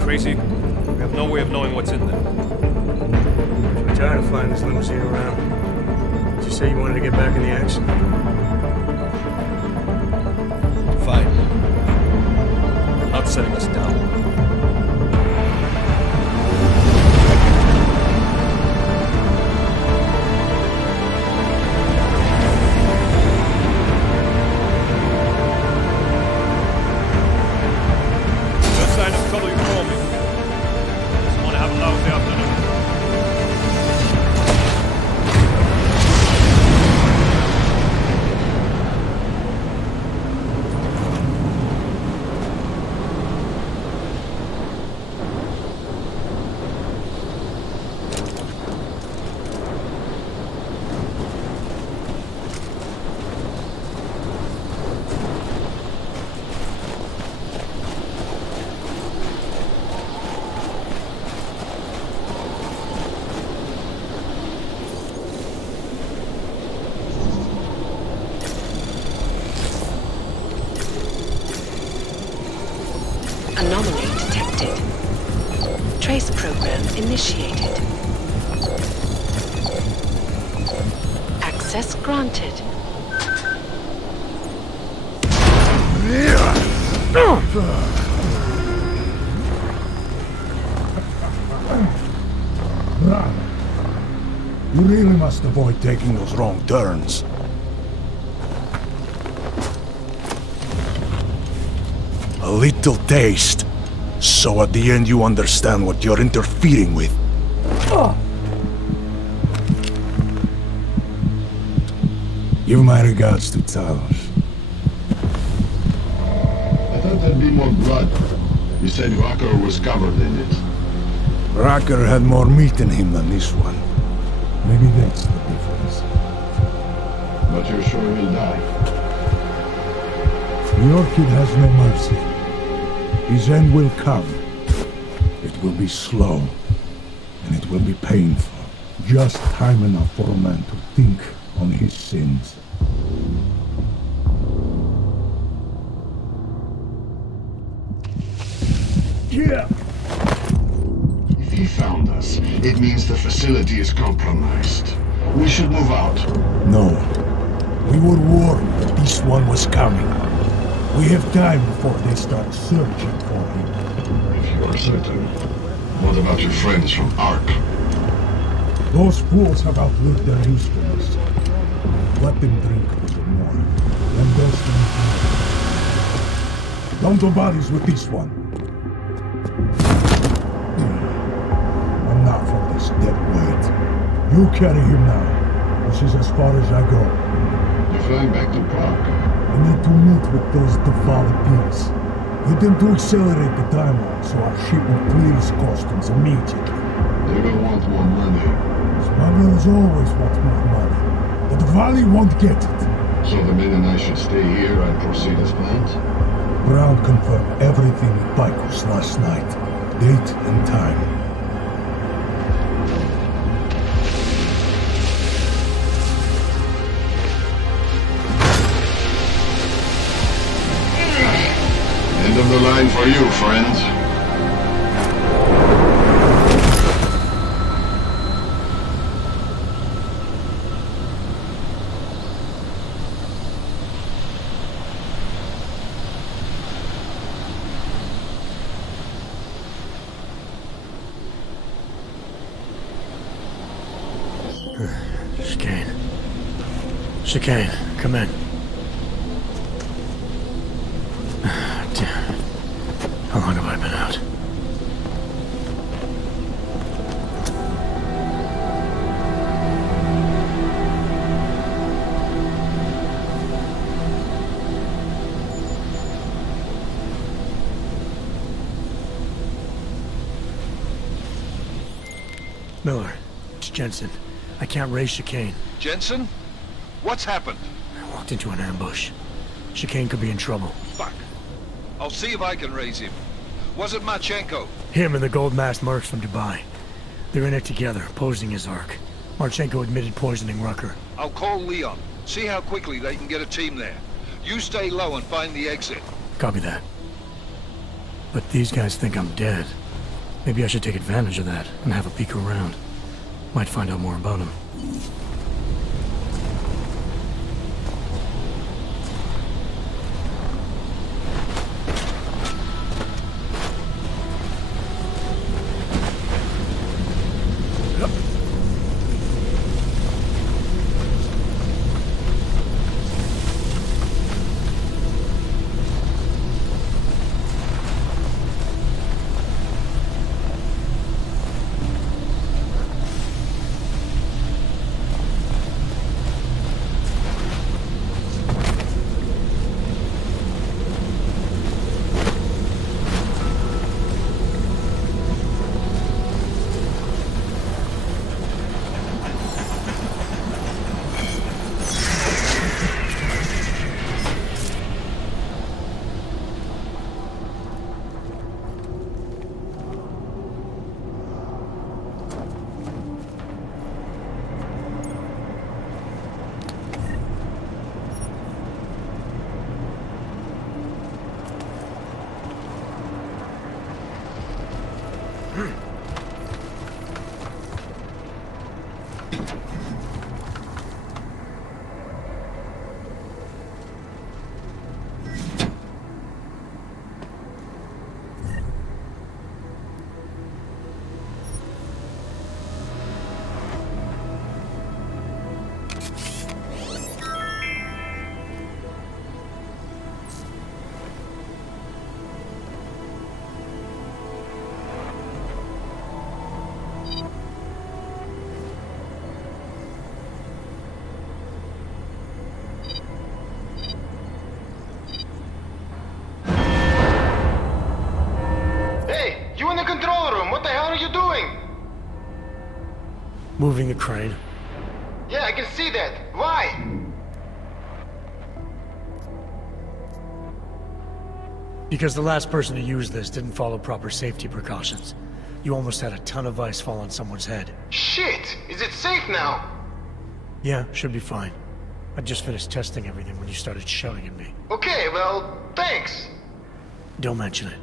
Crazy? We have no way of knowing what's in there. I'm tired of flying this limousine around. Did you say you wanted to get back in the action? Fine. I'm not setting us down. Anomaly detected. Trace program initiated. Access granted. You really must avoid taking those wrong turns. A little taste, so at the end you understand what you're interfering with. Give my regards to Talos. I thought there'd be more blood. You said Walker was covered in it. Racker had more meat in him than this one. Maybe that's the difference. But you're sure he'll die? The Orchid has no mercy. His end will come. It will be slow, and it will be painful. Just time enough for a man to think on his sins. Yeah! If he found us, it means the facility is compromised. We should move out. No. We were warned that this one was coming. We have time before they start searching for him. If you are certain. What about your friends from Ark? Those fools have outlived their usefulness. Let them drink a little more. Then they'll sleep more. Don't do bodies with this one. Enough of this dead weight. You carry him now. This is as far as I go. You're flying back to Prague. I need to meet with those Devala pigs. Get them to accelerate the timeline so our ship will clear his customs immediately. They will want more money. Smugglers always want more money. But the Valley won't get it. So the men and I should stay here and proceed as planned? Brown confirmed everything with Picos last night. Date and time. End of the line for you, friends. Chicane. Chicane, come in. Damn. How long have I been out? Miller, it's Jensen. I can't raise Chicane. Jensen? What's happened? I walked into an ambush. Chicane could be in trouble. Fuck. I'll see if I can raise him. Was it Marchenko? Him and the gold-masked mercs from Dubai. They're in it together, posing as Ark. Marchenko admitted poisoning Rucker. I'll call Leon. See how quickly they can get a team there. You stay low and find the exit. Copy that. But these guys think I'm dead. Maybe I should take advantage of that and have a peek around. Might find out more about him. Moving the crane. Yeah, I can see that. Why? Because the last person to use this didn't follow proper safety precautions. You almost had a ton of ice fall on someone's head. Shit! Is it safe now? Yeah, should be fine. I just finished testing everything when you started shouting at me. Okay, well, thanks. Don't mention it.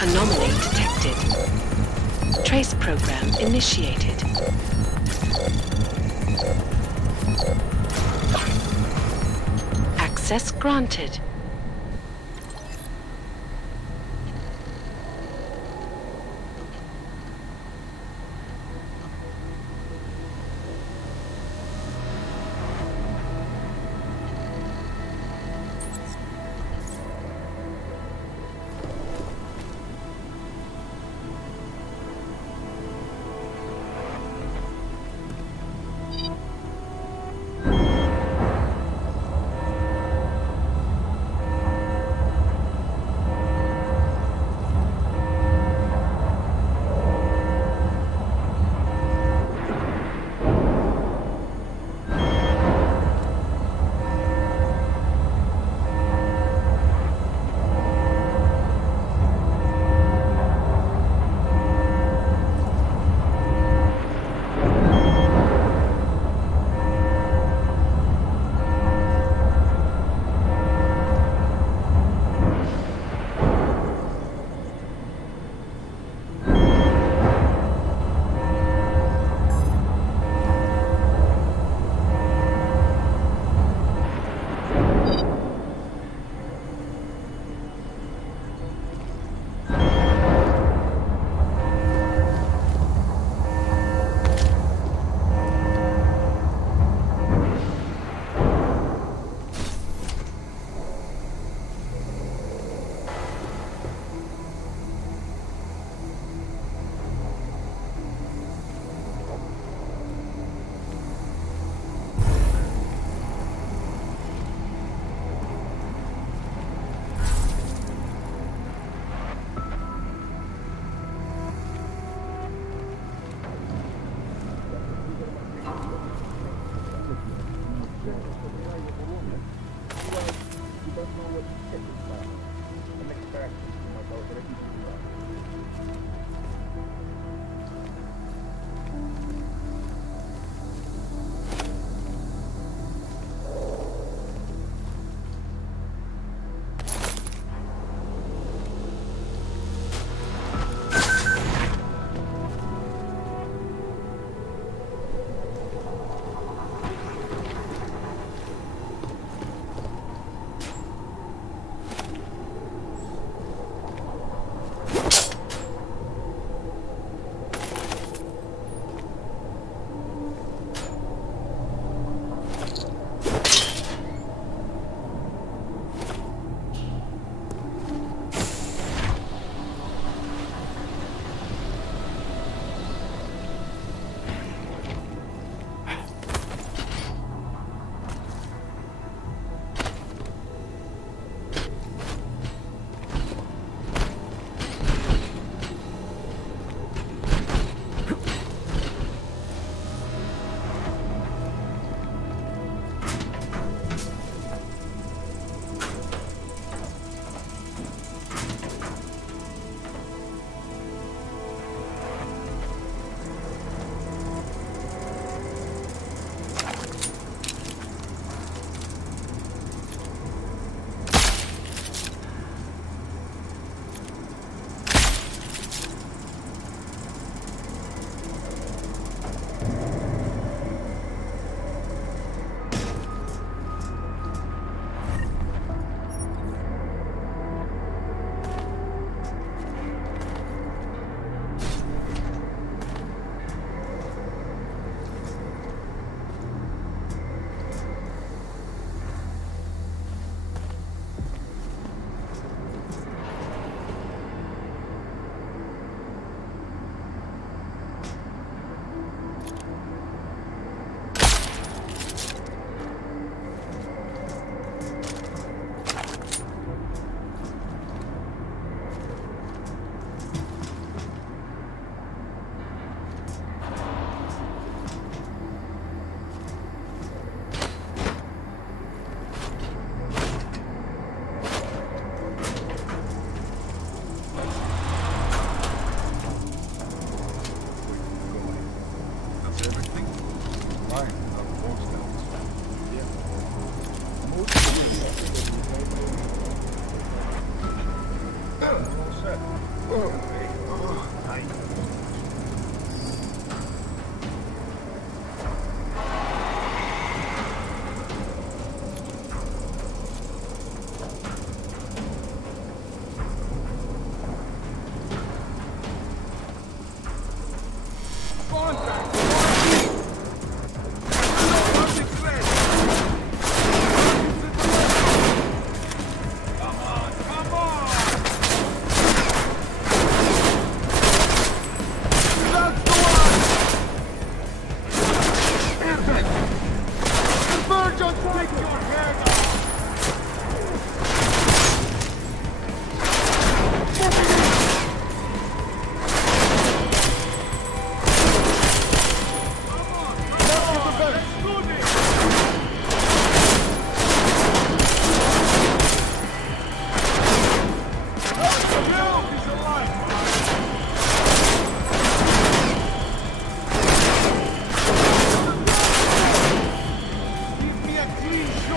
Anomaly detected. Trace program initiated. Access granted.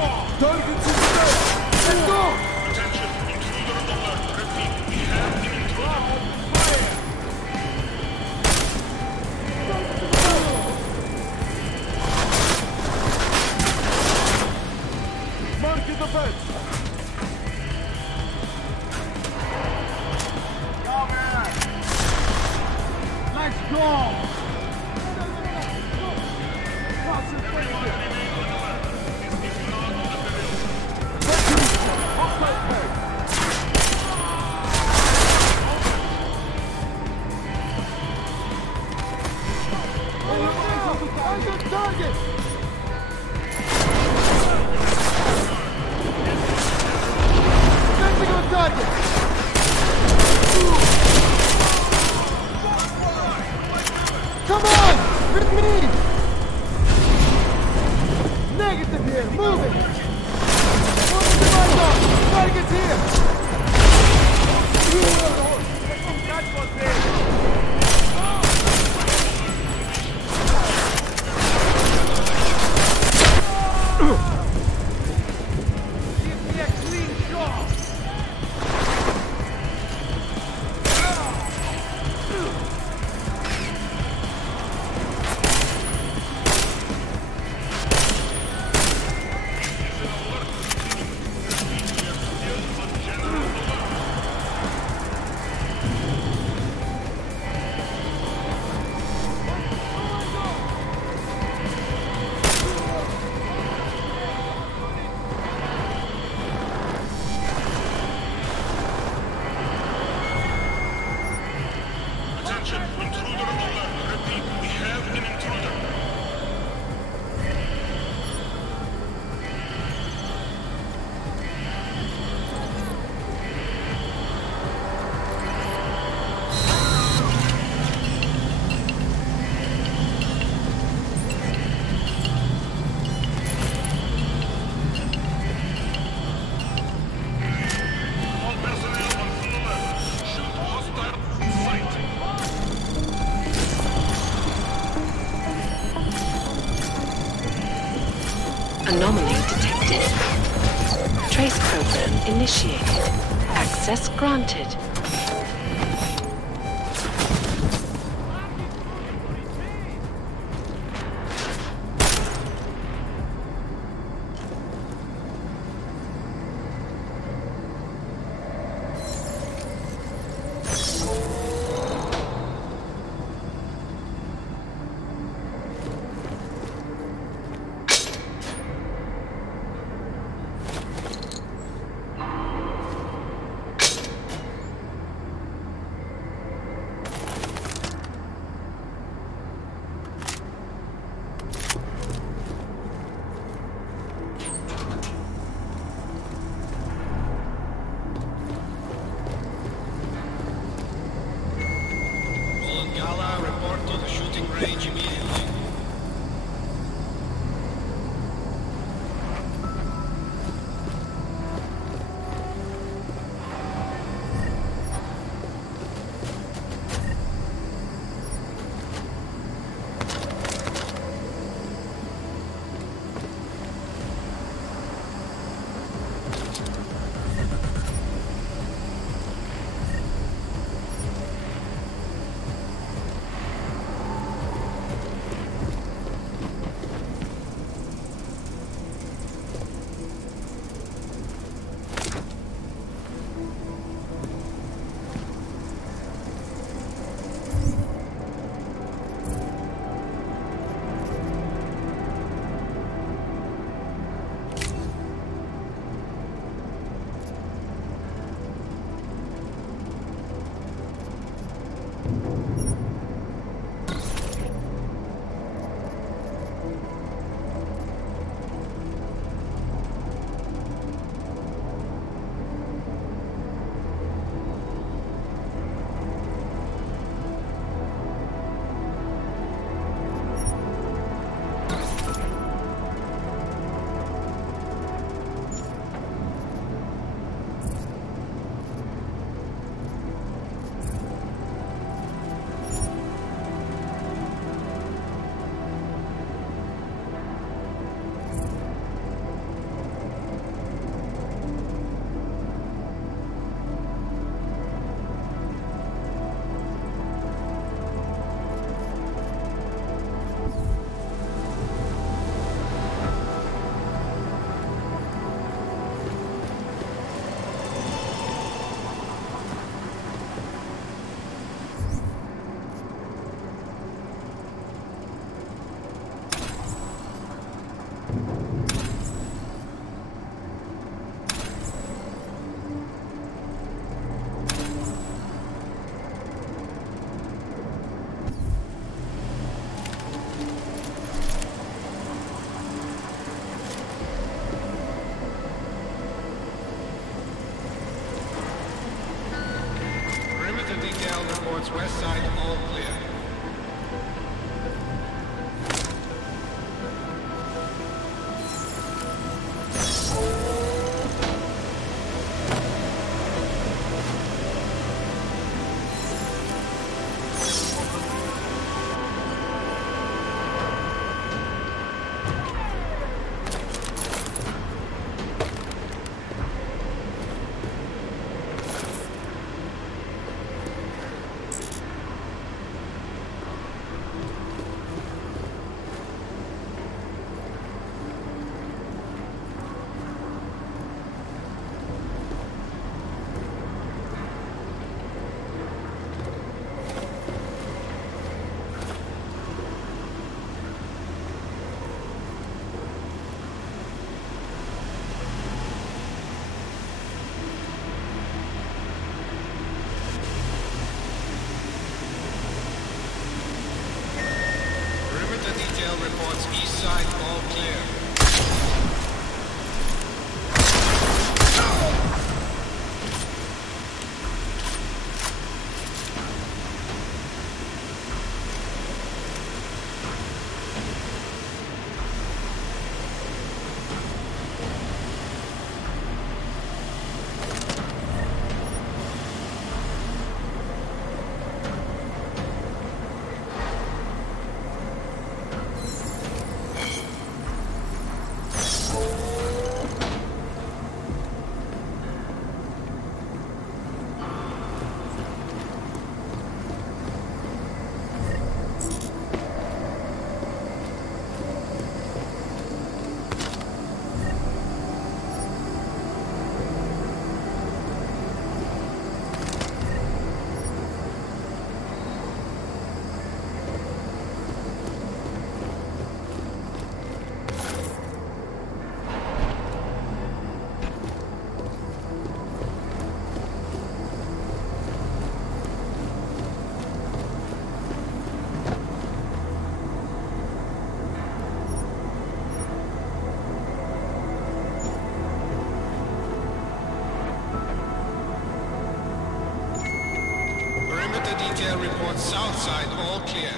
Targets in sight! Let's go! Attention, intruder alert. Repeat, we have an intruder. Marking the fence! Let's go! Concentration! Target! Tactical target! Come on! With me! Negative here! Move it! Target's here! That was it! Anomaly detected. Trace program initiated. Access granted. reports west side all clear. Detail reports east side all clear. Detail reports south side all clear.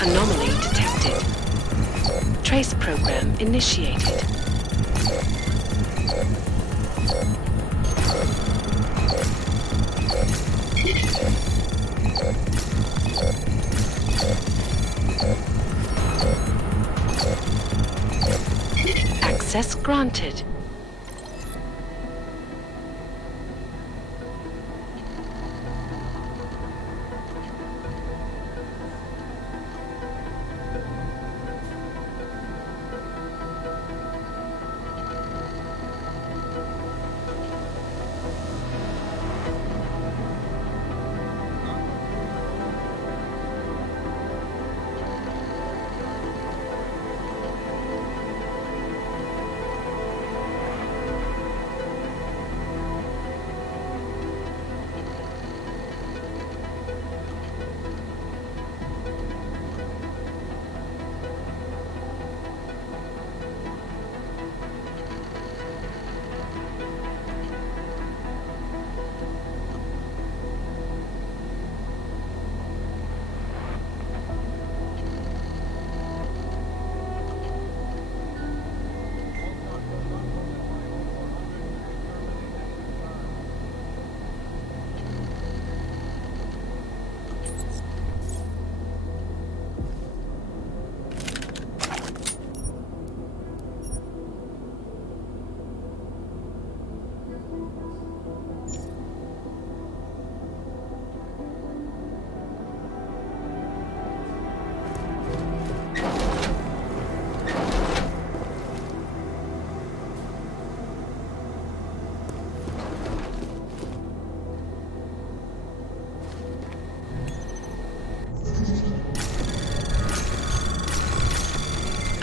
Anomaly detected. Trace program initiated. Access granted.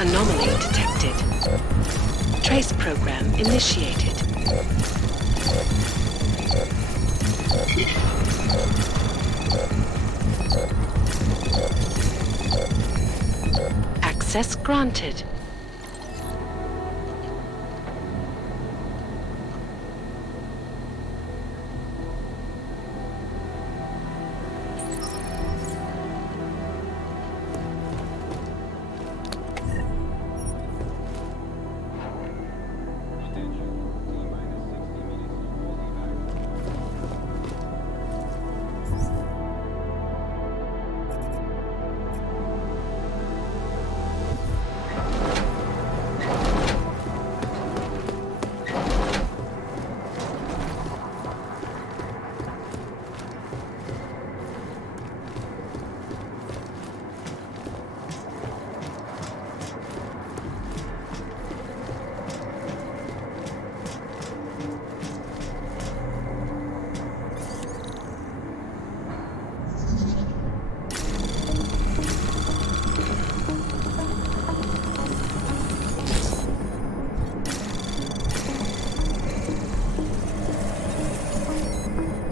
Anomaly detected. Trace program initiated. Access granted.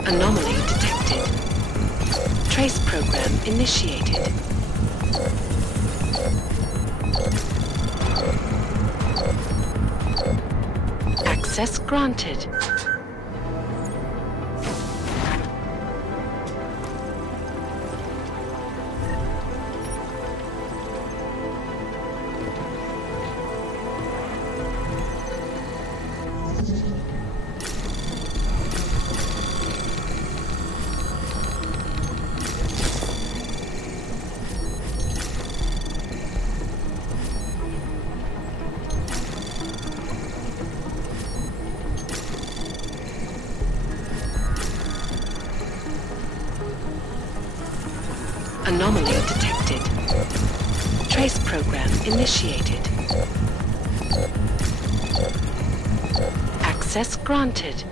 Anomaly detected. Trace program initiated. Access granted. Anomaly detected. Trace program initiated. Access granted.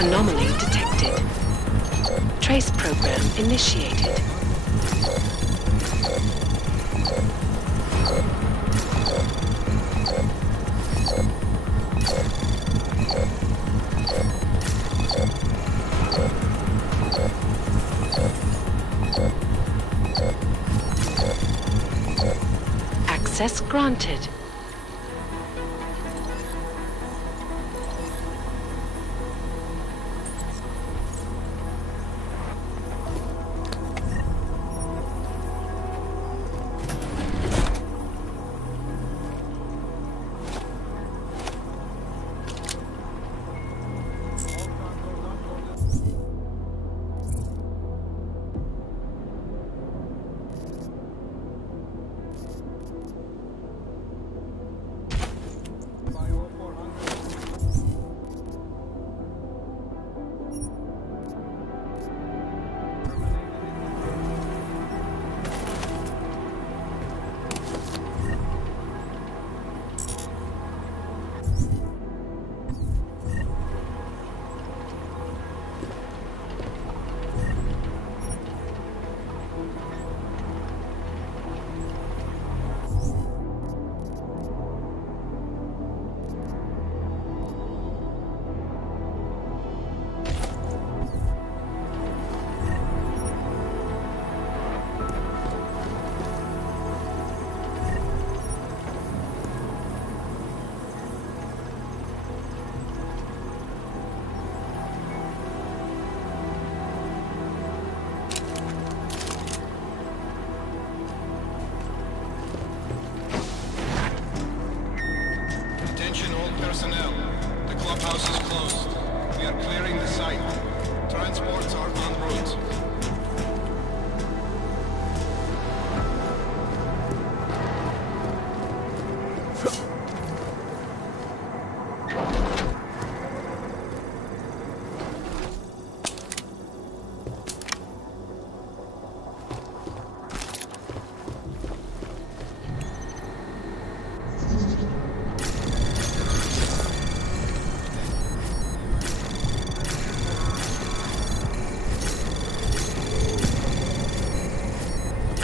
Anomaly detected. Trace program initiated. Access granted. personnel. The clubhouse is closed. We are clearing the site. Transports are en route.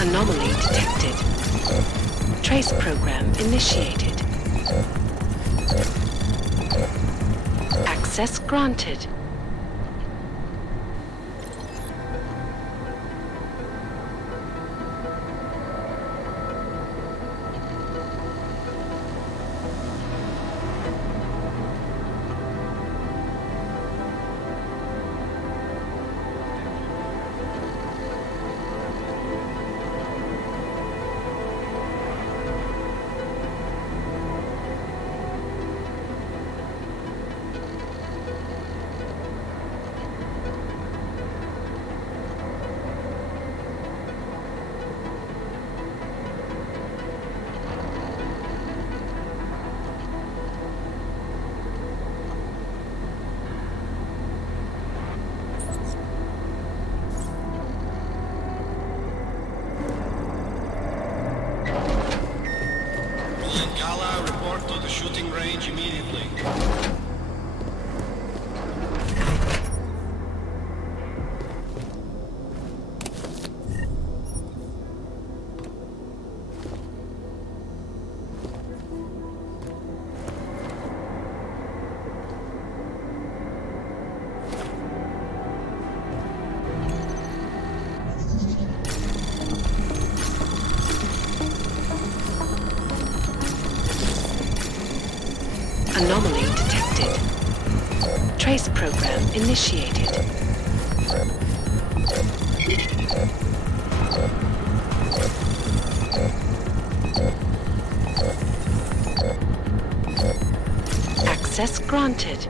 Anomaly detected. Trace program initiated. Access granted. Report to the shooting range immediately. Anomaly detected. Trace program initiated. Access granted.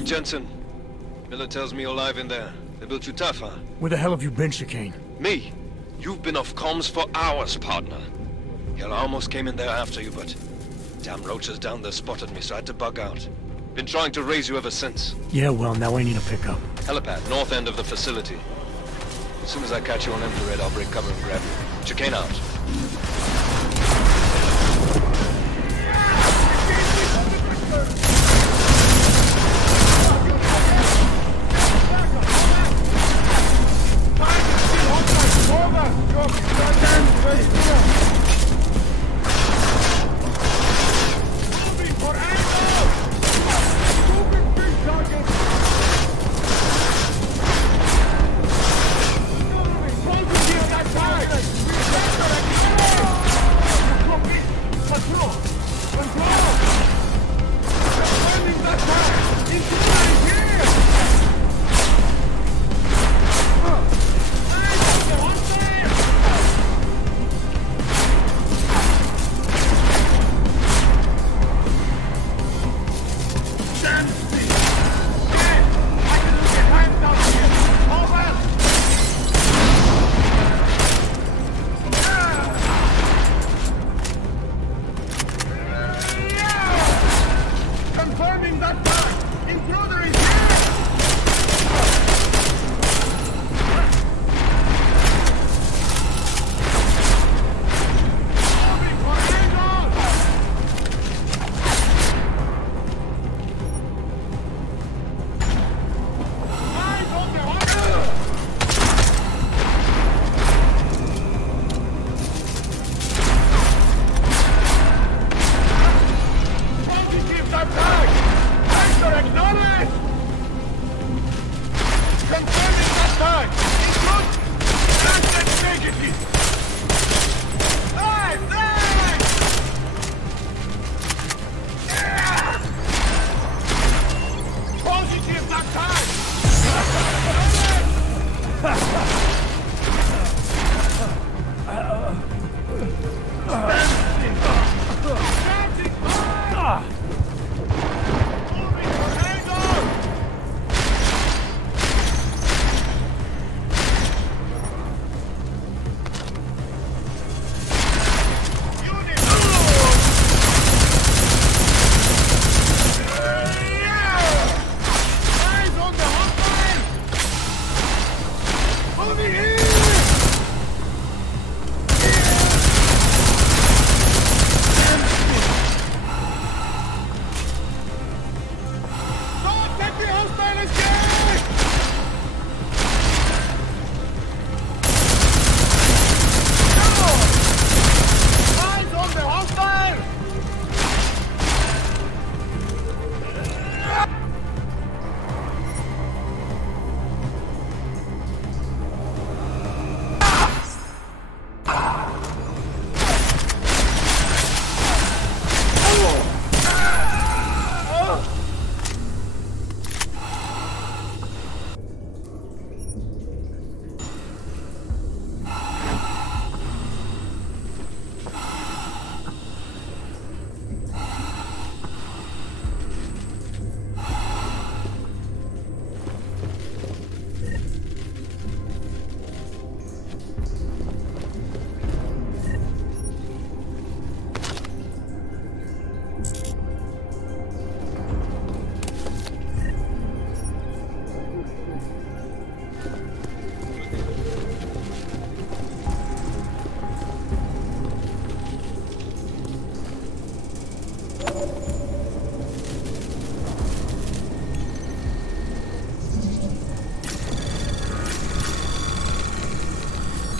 Hey, Jensen. Miller tells me you're alive in there. They built you tough, huh? Where the hell have you been, Chicane? Me? You've been off comms for hours, partner. Hell, I almost came in there after you, but damn roaches down there spotted me, so I had to bug out. Been trying to raise you ever since. Yeah, well, now I need a pickup. Helipad, north end of the facility. As soon as I catch you on infrared, I'll break cover and grab you. Chicane out.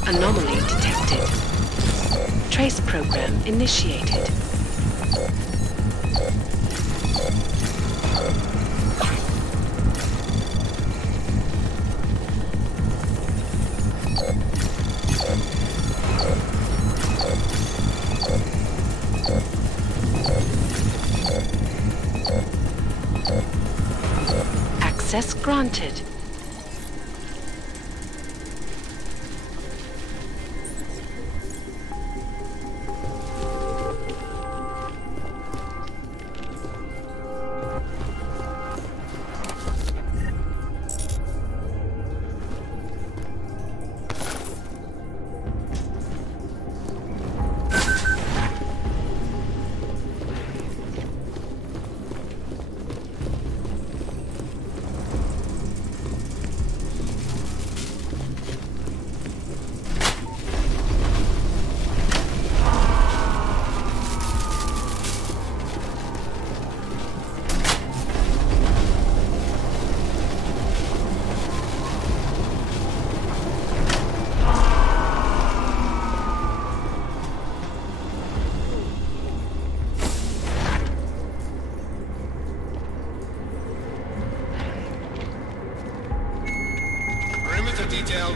Anomaly detected. Trace program initiated. Access granted.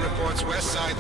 reports west side.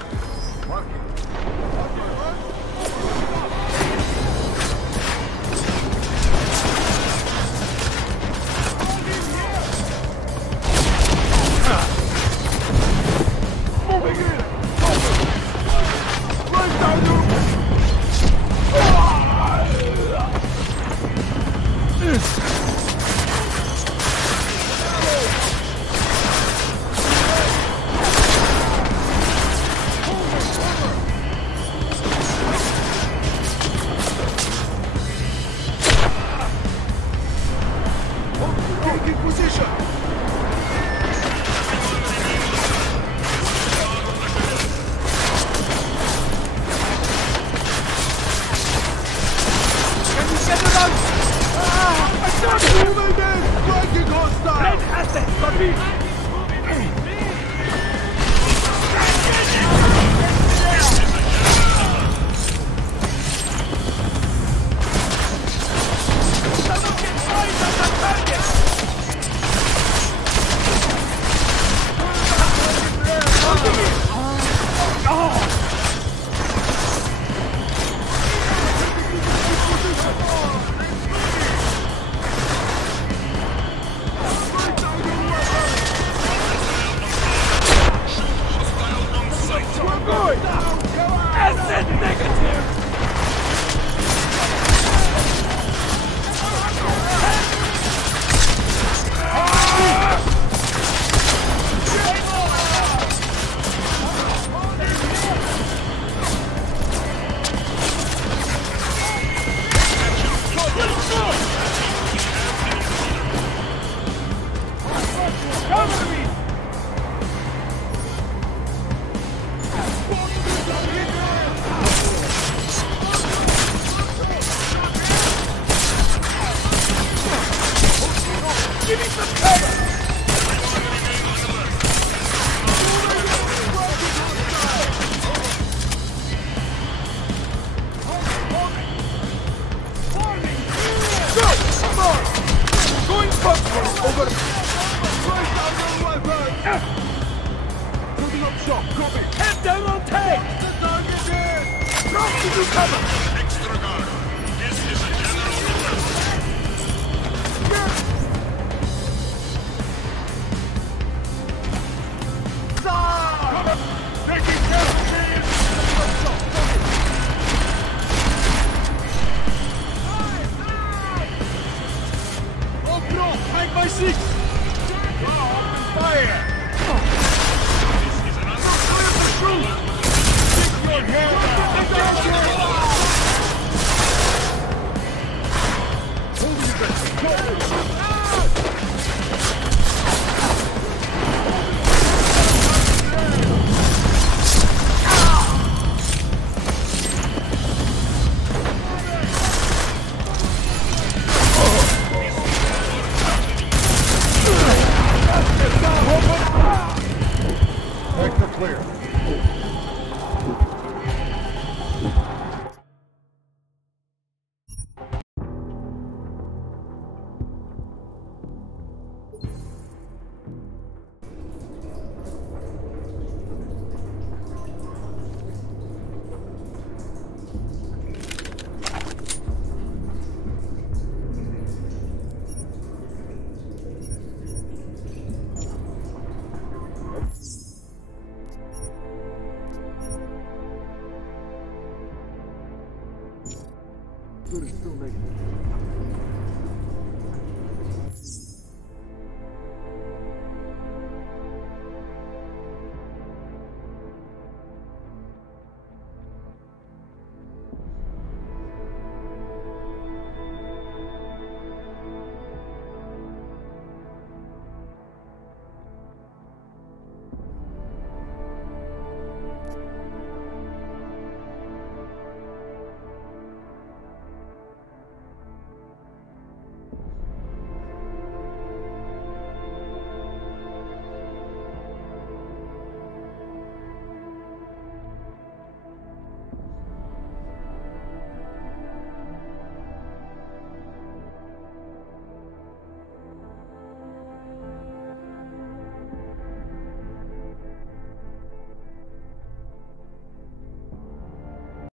Still negative.